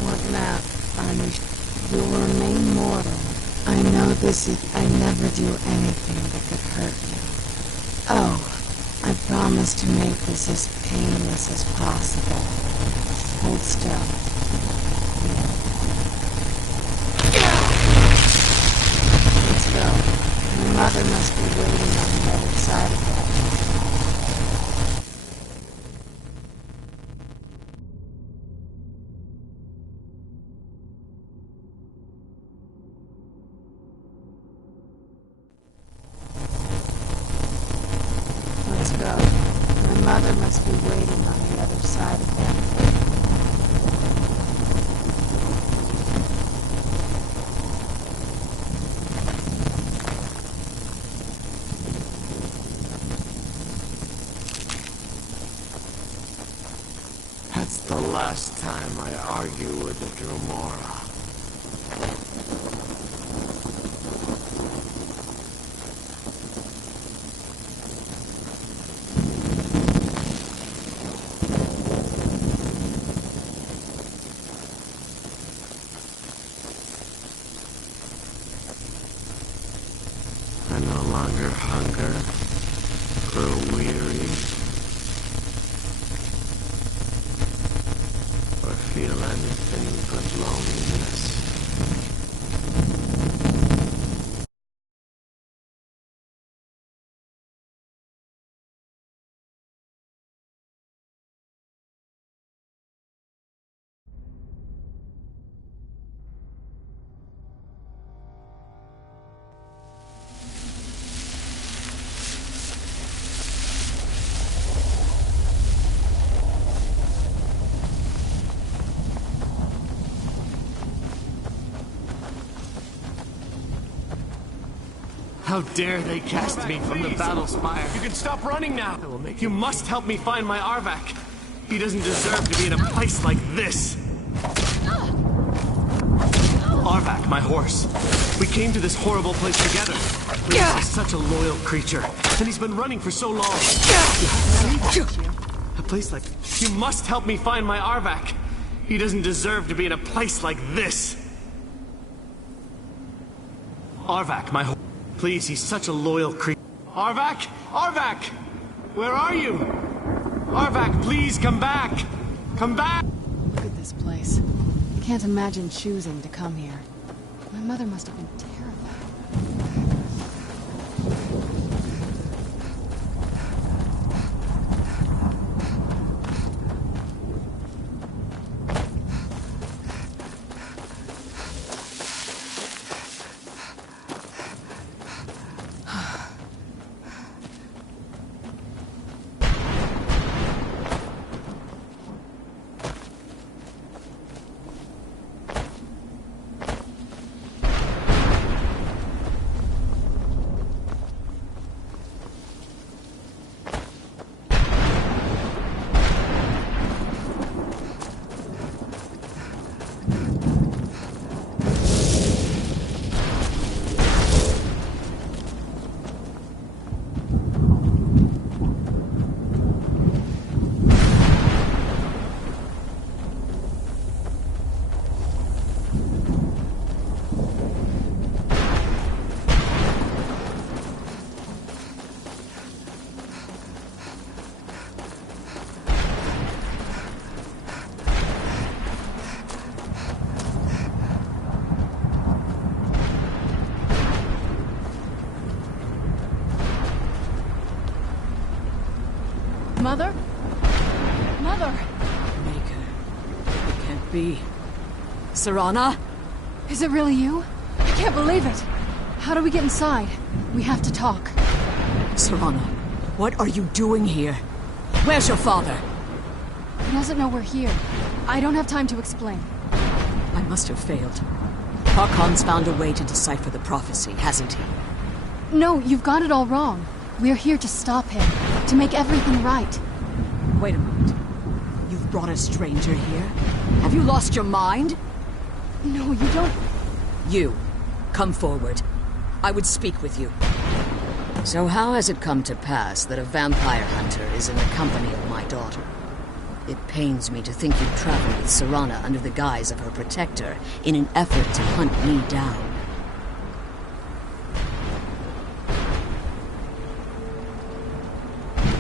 What now? You'll remain mortal. I know this is... I never do anything that could hurt you. Oh, I promise to make this as painless as possible. Hold still. Let's go. Your mother must be waiting on the other side of that. Let's go. My mother must be waiting on the other side of that. That's the last time I argue with the Dromora. I no longer hunger, grow weary, or feel anything but loneliness. How dare they cast me from the battle spire? You can stop running now! You must help me find my Arvak. He doesn't deserve to be in a place like this. Arvak, my horse. We came to this horrible place together. He's such a loyal creature, and he's been running for so long. A place like... You must help me find my Arvak. He doesn't deserve to be in a place like this. Arvak, my horse. Please, he's such a loyal creature. Arvak! Arvak! Where are you? Arvak, please come back! Come back! Look at this place. I can't imagine choosing to come here. My mother must have been terrified. Mother? Mother! Maker. It can't be. Serana? Is it really you? I can't believe it. How do we get inside? We have to talk. Serana, what are you doing here? Where's your father? He doesn't know we're here. I don't have time to explain. I must have failed. Harkon's found a way to decipher the prophecy, hasn't he? No, you've got it all wrong. We're here to stop him, to make everything right. Wait a moment. You've brought a stranger here? Have you lost your mind? No, you don't... You, come forward. I would speak with you. So how has it come to pass that a vampire hunter is in the company of my daughter? It pains me to think you traveled with Serana under the guise of her protector in an effort to hunt me down.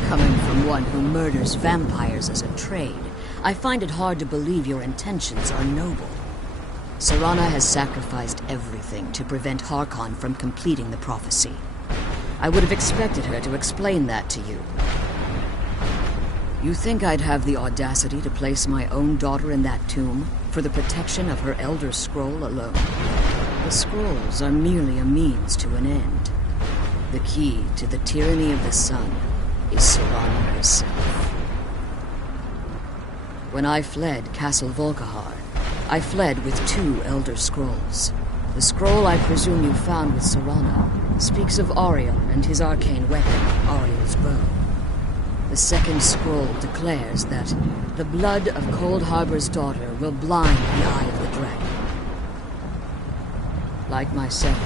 Coming from one who murders vampires as a trade, I find it hard to believe your intentions are noble. Serana has sacrificed everything to prevent Harkon from completing the prophecy. I would have expected her to explain that to you. You think I'd have the audacity to place my own daughter in that tomb for the protection of her Elder Scroll alone? The scrolls are merely a means to an end. The key to the tyranny of the sun is Serana herself. When I fled Castle Volkihar, I fled with 2 Elder Scrolls. The scroll I presume you found with Serana speaks of Ariel and his arcane weapon, Ariel's bow. The second scroll declares that the blood of Cold Harbor's daughter will blind the eye of the dragon. Like myself,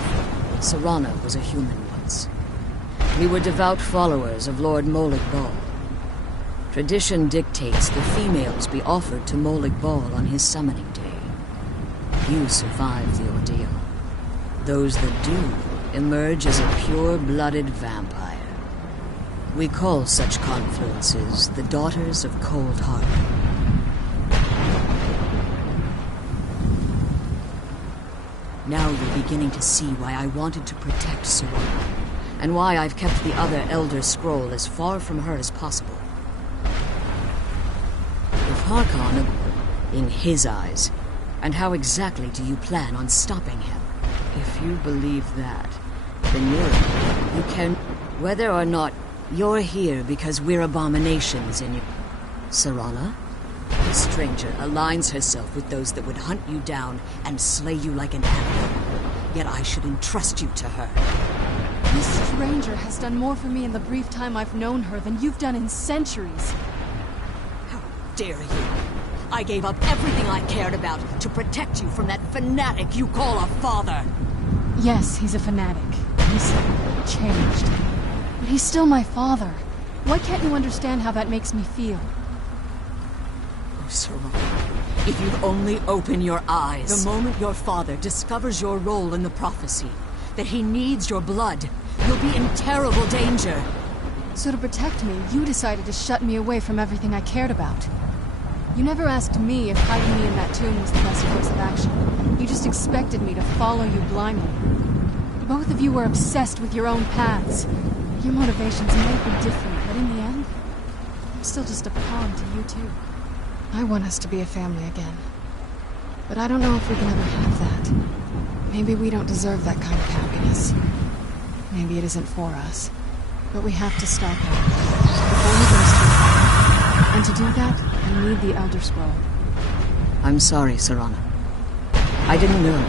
Serana was a human once. We were devout followers of Lord Molig Bal. Tradition dictates the females be offered to Molig Bal on his summoning day. You survived the ordeal. Those that do emerge as a pure-blooded vampire. We call such confluences the Daughters of Cold Harbor. Now you're beginning to see why I wanted to protect Serana, and why I've kept the other Elder Scroll as far from her as possible. If Harkon, in his eyes, and how exactly do you plan on stopping him? If you believe that, then you can... Whether or not you're here because we're abominations in your... Serana? The stranger aligns herself with those that would hunt you down and slay you like an animal. Yet I should entrust you to her. This stranger has done more for me in the brief time I've known her than you've done in centuries. How dare you? I gave up everything I cared about to protect you from that fanatic you call a father. Yes, he's a fanatic. He's changed. But he's still my father. Why can't you understand how that makes me feel? Oh, Serana, if you'd only open your eyes. The moment your father discovers your role in the prophecy, that he needs your blood, you'll be in terrible danger. So to protect me, you decided to shut me away from everything I cared about. You never asked me if hiding me in that tomb was the best course of action. You just expected me to follow you blindly. Both of you were obsessed with your own paths. Your motivations may have been different, but in the end, I'm still just a pawn to you two. I want us to be a family again. But I don't know if we can ever have that. Maybe we don't deserve that kind of happiness. Maybe it isn't for us. But we have to stop her before he goes too far. And to do that, I need the Elder Scroll. I'm sorry, Serana. I didn't know.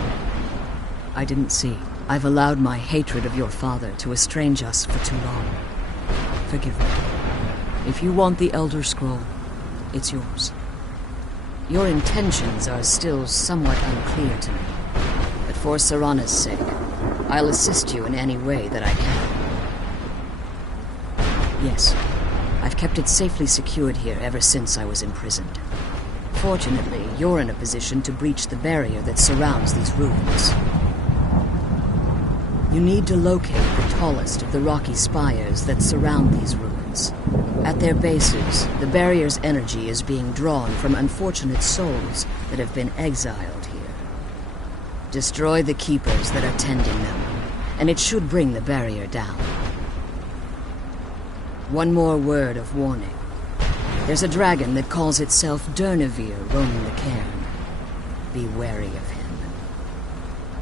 I didn't see. I've allowed my hatred of your father to estrange us for too long. Forgive me. If you want the Elder Scroll, it's yours. Your intentions are still somewhat unclear to me. But for Serana's sake, I'll assist you in any way that I can. Yes, I've kept it safely secured here ever since I was imprisoned. Fortunately, you're in a position to breach the barrier that surrounds these ruins. You need to locate the tallest of the rocky spires that surround these ruins. At their bases, the barrier's energy is being drawn from unfortunate souls that have been exiled here. Destroy the keepers that are tending them, and it should bring the barrier down. One more word of warning. There's a dragon that calls itself Durnevere roaming the cairn. Be wary of him.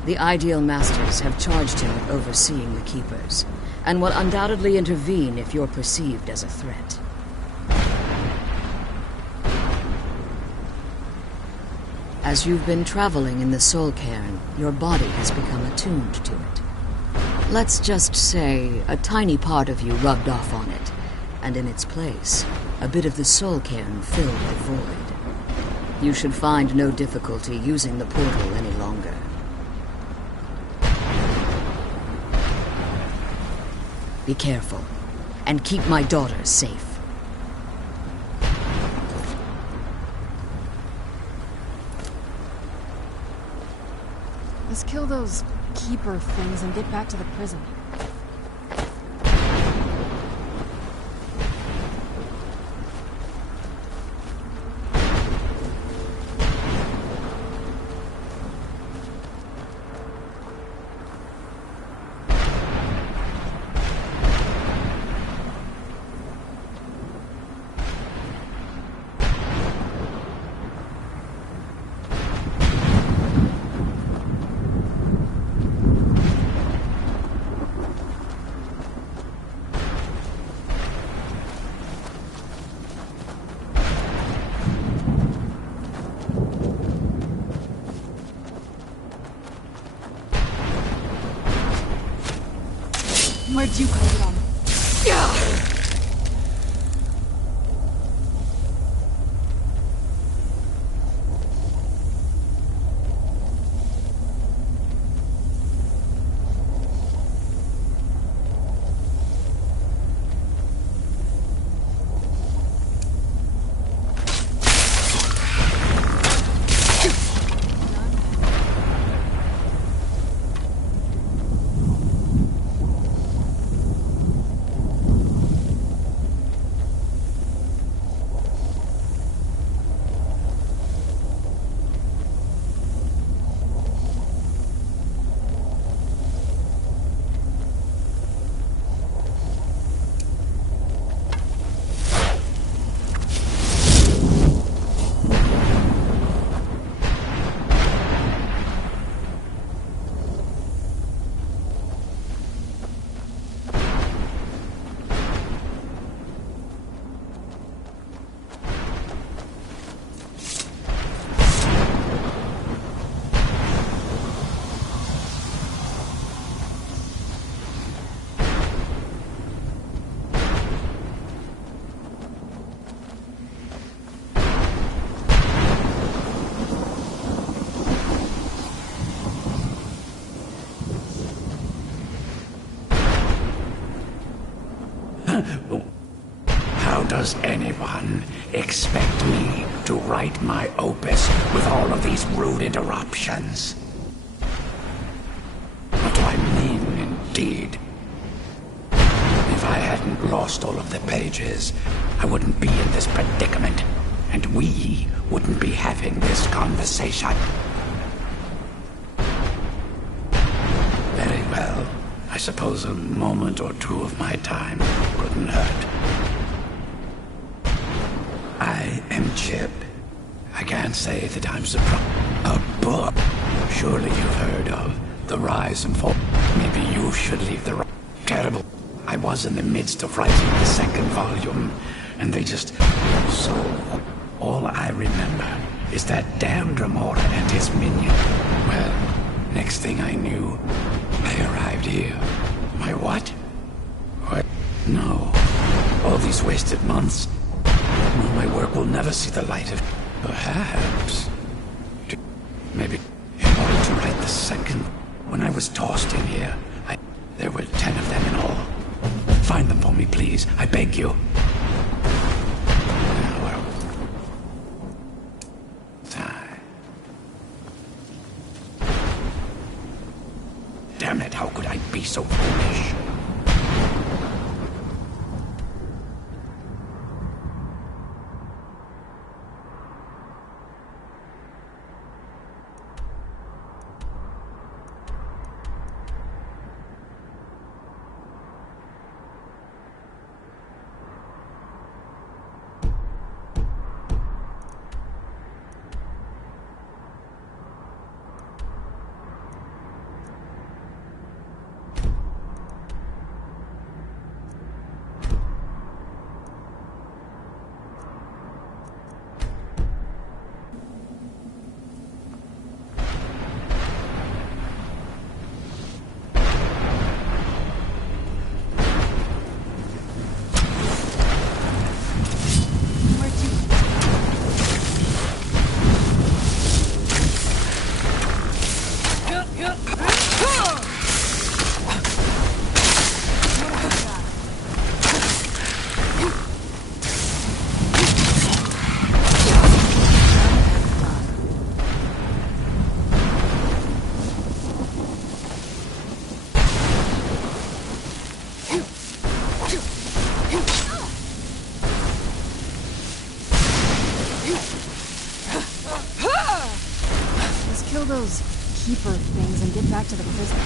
The Ideal Masters have charged him with overseeing the Keepers, and will undoubtedly intervene if you're perceived as a threat. As you've been traveling in the Soul Cairn, your body has become attuned to it. Let's just say a tiny part of you rubbed off on it, and in its place, a bit of the Soul Cairn filled the void. You should find no difficulty using the portal any longer. Be careful, and keep my daughter safe. Let's kill those keeper things and get back to the prison. Where'd you come from? Does anyone expect me to write my opus with all of these rude interruptions? What do I mean, indeed? If I hadn't lost all of the pages, I wouldn't be in this predicament, and we wouldn't be having this conversation. Very well. I suppose a moment or two of my time couldn't hurt. I am Chip. I can't say that I'm surprised. A book? Surely you've heard of The Rise and Fall. Maybe you should leave the... Terrible. I was in the midst of writing the second volume, and they just... So, all I remember is that damn Dremora and his minion. Well, next thing I knew, I arrived here. My what? What? No. All these wasted months. No, my work will never see the light of... Perhaps. Maybe in order to write the second... When I was tossed in here, there were 10 of them in all. Find them for me, please. I beg you. Well... Time. Damn it, how could I be so foolish? Those keeper things and get back to the prison.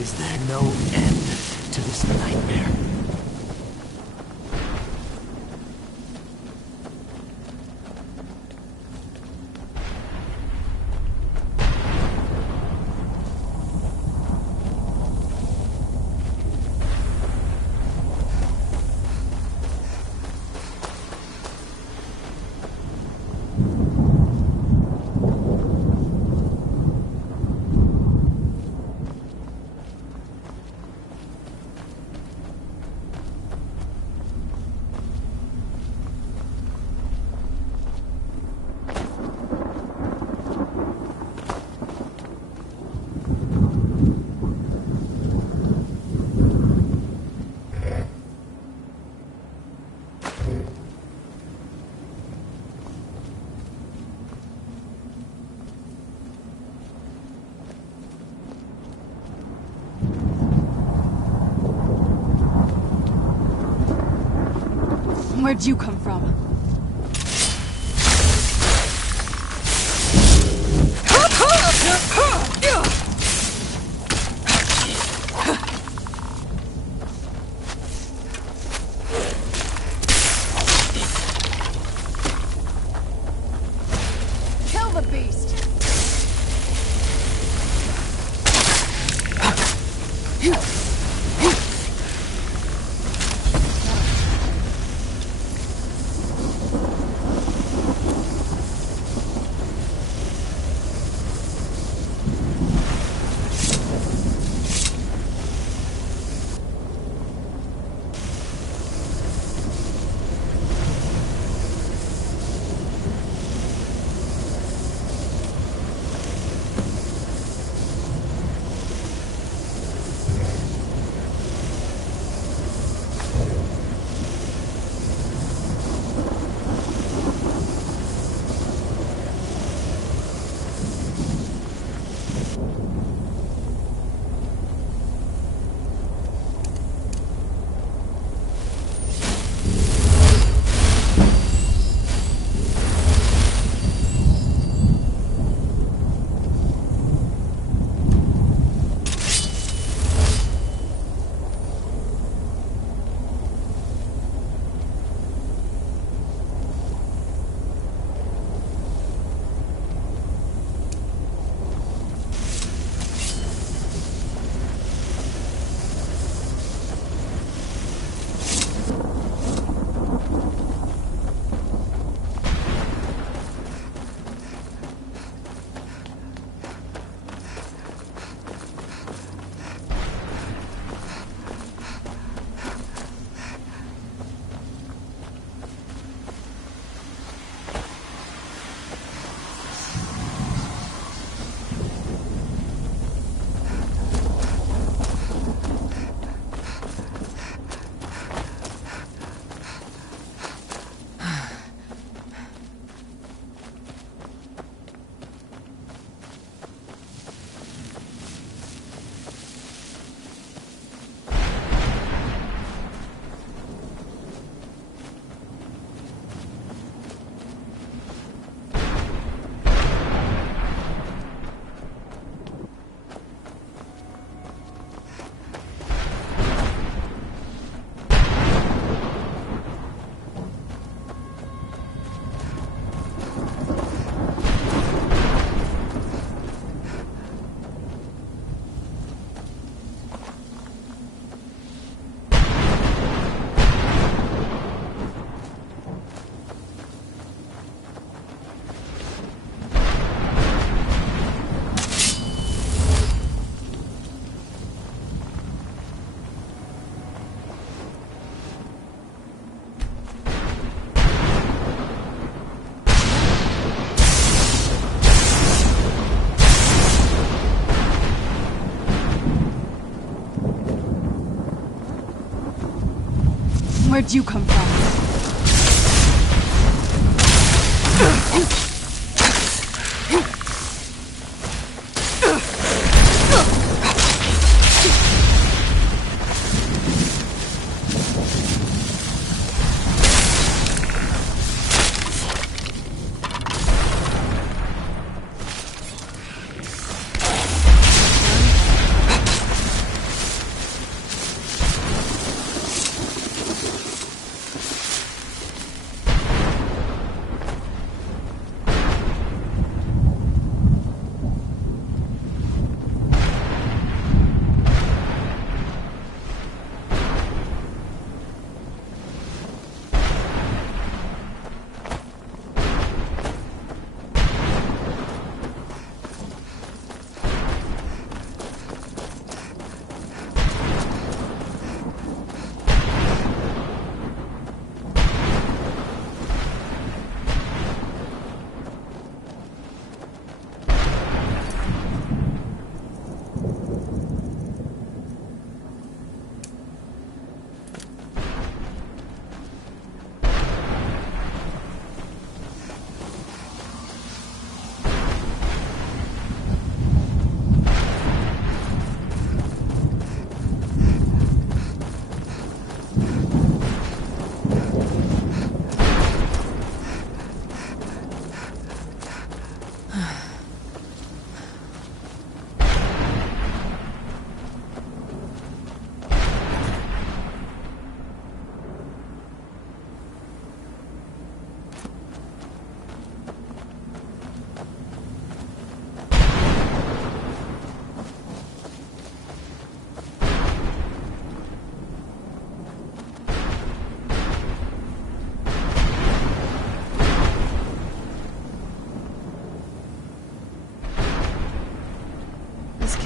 Is there no end to this nightmare? Where'd you come from? Kill the beast! Where'd you come from?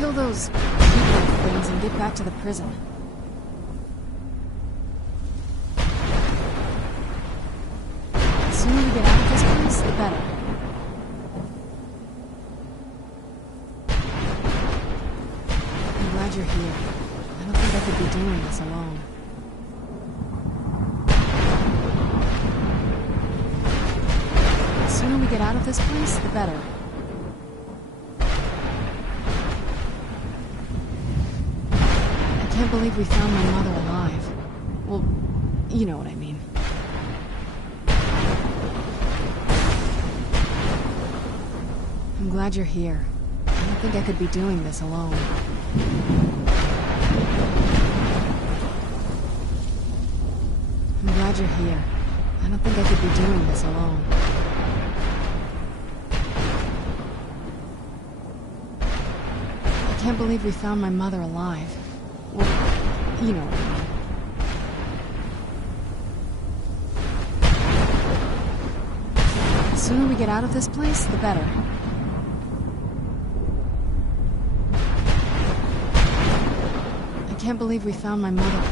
kill those people things and get back to the prison. The sooner we get out of this place, the better. I'm glad you're here. I don't think I could be doing this alone. The sooner we get out of this place, the better. I can't believe we found my mother alive. Well, you know what I mean. I'm glad you're here. I don't think I could be doing this alone. I'm glad you're here. I don't think I could be doing this alone. I can't believe we found my mother alive. Well, you know what I mean. The sooner we get out of this place, the better. I can't believe we found my mother.